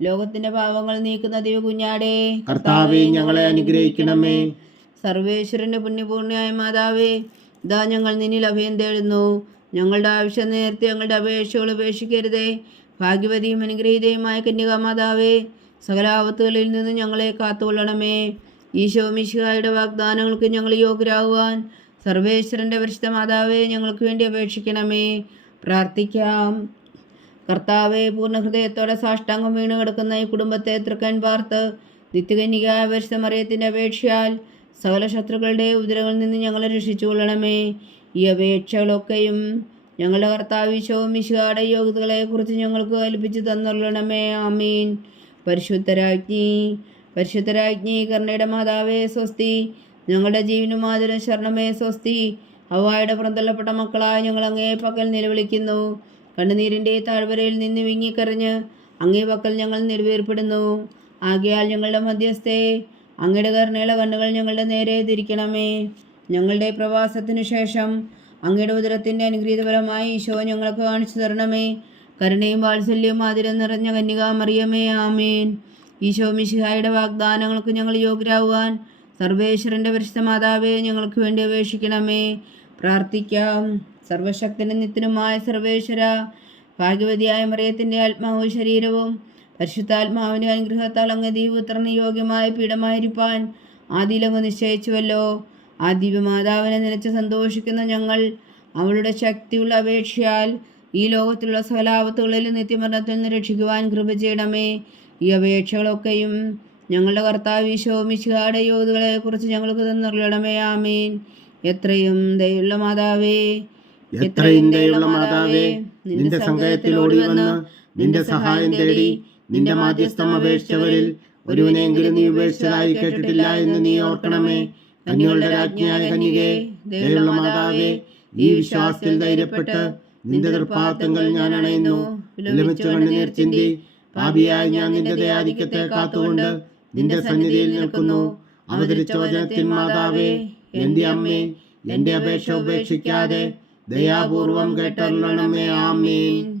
ലോകത്തിന്റെ പാപങ്ങൾ നീക്കുന്ന ദിവ്യകുഞ്ഞാടേ കർത്താവേ, ഞങ്ങളെ അനുഗ്രഹിക്കണമേ. സർവേശ്വരന്റെ പുണ്യപൂർണ്ണയായ മാതാവേ, ഇതാ ഞങ്ങൾ നിന്നിൽ അഭയം തേടുന്നു. ഞങ്ങളുടെ ആവശ്യം നേരത്തെ ഞങ്ങളുടെ അപേക്ഷകൾ ഉപേക്ഷിക്കരുതേ. ഭാഗ്യവതിയും അനുഗ്രഹീതയുമായ കന്യകാമാതാവേ, സകല ആപത്തുകളിൽ നിന്ന് ഞങ്ങളെ കാത്തുകൊള്ളണമേ. ഈശോ മിശിഹായുടെ വാഗ്ദാനങ്ങൾക്ക് ഞങ്ങൾ യോഗ്യരാകുവാൻ സർവേശ്വരൻ്റെ പരിശുദ്ധ മാതാവേ, ഞങ്ങൾക്ക് വേണ്ടി അപേക്ഷിക്കണമേ. പ്രാർത്ഥിക്കാം. കർത്താവെ, പൂർണ്ണ ഹൃദയത്തോടെ സാഷ്ടാംഗം വീണ് കിടക്കുന്ന ഈ കുടുംബത്തെ തൃക്കൻ പാർത്ത് നിത്യകന്യകായ പരിശുദ്ധ മറിയത്തിൻ്റെ അപേക്ഷയാൽ സകല ശത്രുക്കളുടെ ഉദരങ്ങളിൽ നിന്ന് ഞങ്ങളെ രക്ഷിച്ചുകൊള്ളണമേ. ഈ അപേക്ഷകളൊക്കെയും ഞങ്ങളുടെ കർത്താവ് ഈശോ മിശിഹായുടെ യോഗ്യതകളെക്കുറിച്ച് ഞങ്ങൾക്ക് കൽപ്പിച്ച് തന്നുള്ളണമേ. ആമീൻ. പരിശുദ്ധരാജ്ഞി കരുണയുടെ മാതാവേ സ്വസ്തി. ഞങ്ങളുടെ ജീവനും ആദരം ശരണമേ സ്വസ്തി. ഹവ്വായുടെ പുറന്തള്ളപ്പെട്ട മക്കളായ ഞങ്ങൾ അങ്ങേ പക്കൽ നിലവിളിക്കുന്നു. കണ്ണുനീരിൻ്റെ താഴ്വരയിൽ നിന്ന് വിങ്ങിക്കരഞ്ഞ് അങ്ങേ പക്കൽ ഞങ്ങൾ നെടുവേർപ്പെടുന്നു. ആകയാൽ ഞങ്ങളുടെ മധ്യസ്ഥേ, അങ്ങയുടെ കരുണയുള്ള കണ്ണുകൾ ഞങ്ങളുടെ നേരെ തിരിക്കണമേ. ഞങ്ങളുടെ പ്രവാസത്തിനു ശേഷം അങ്ങയുടെ ഉദരത്തിൻ്റെ അനുഗ്രഹീതപരമായി ഈശോ ഞങ്ങൾക്ക് കാണിച്ചു തരണമേ. കരുണയും വാത്സല്യവും ആദരം നിറഞ്ഞ കന്യകാമറിയമേ, ആമീൻ. ഈശോ മിശിഹായുടെ വാഗ്ദാനങ്ങൾക്ക് ഞങ്ങൾ യോഗ്യരാകുവാൻ സർവേശ്വരൻ്റെ പരിശുദ്ധ മാതാവേ, ഞങ്ങൾക്ക് വേണ്ടി അപേക്ഷിക്കണമേ. പ്രാർത്ഥിക്കാം. സർവശക്തനും നിത്യനുമായ സർവേശ്വര, ഭാഗ്യവതിയായ മറിയത്തിൻ്റെ ആത്മാവും ശരീരവും പരിശുദ്ധാത്മാവിൻ്റെ അനുഗ്രഹത്താൽ അങ്ങ് ദൈവപുത്രന് യോഗ്യമായ പീഠമായിരിക്കാൻ ആദിയിലങ്ങ് നിശ്ചയിച്ചുവല്ലോ. ആ ദിവ്യമാതാവിനെ നിലച്ച് സന്തോഷിക്കുന്ന ഞങ്ങൾ അവളുടെ ശക്തിയുള്ള അപേക്ഷയാൽ ഈ ലോകത്തിലുള്ള സകലാപത്തുകളിൽ നിത്യമരണത്തിൽ നിന്ന് രക്ഷിക്കുവാൻ കൃപ ചെയ്യണമേ. ഈ അപേക്ഷകളൊക്കെയും ഞങ്ങളുടെ കർത്താവ് ഈശോ മിശിഹായുടെ യോധുകളെ കുറിച്ച് ഞങ്ങൾക്ക് തന്നുള്ളണമേ. ആമേൻ. എത്രയും ദയുള്ള മാതാവേ, എത്രയും ദയുള്ള മാതാവേ, നിന്റെ സങ്കേതത്തിൽ ഓടി വന്ന് നിന്റെ സഹായം തേടി നിന്റെ മാധ്യസ്ഥം അപേക്ഷിച്ചവരിൽ ഒരുവനെങ്കിലും നീ ഉപേക്ഷിച്ചതായി കേട്ടിട്ടില്ല എന്ന് നീ ഓർക്കണമേ. കന്യകളുടെ രാജ്ഞിയായ കന്യകേ, ദയുള്ള മാതാവേ, ഈ വിശ്വാസത്തിൽ ധൈര്യപ്പെട്ട് നിന്റെ തൃപ്പാദങ്ങൾ ഞാൻ അണയുന്നു. വിലപിച്ച കണ്ണുനീർ ചിന്തി പാപിയായി ഞാൻ നിന്റെ ദയാധിക്യത്തെ കാത്തുകൊണ്ട് നിന്റെ സന്നിധിയിൽ നിൽക്കുന്നു. അവതരിച്ച വചനത്തിൻ മാതാവേ, എന്റെ അമ്മേ, എന്റെ അപേക്ഷ ഉപേക്ഷിക്കാതെ ദയാപൂർവം കേട്ടരുളണമേ. ആമേൻ.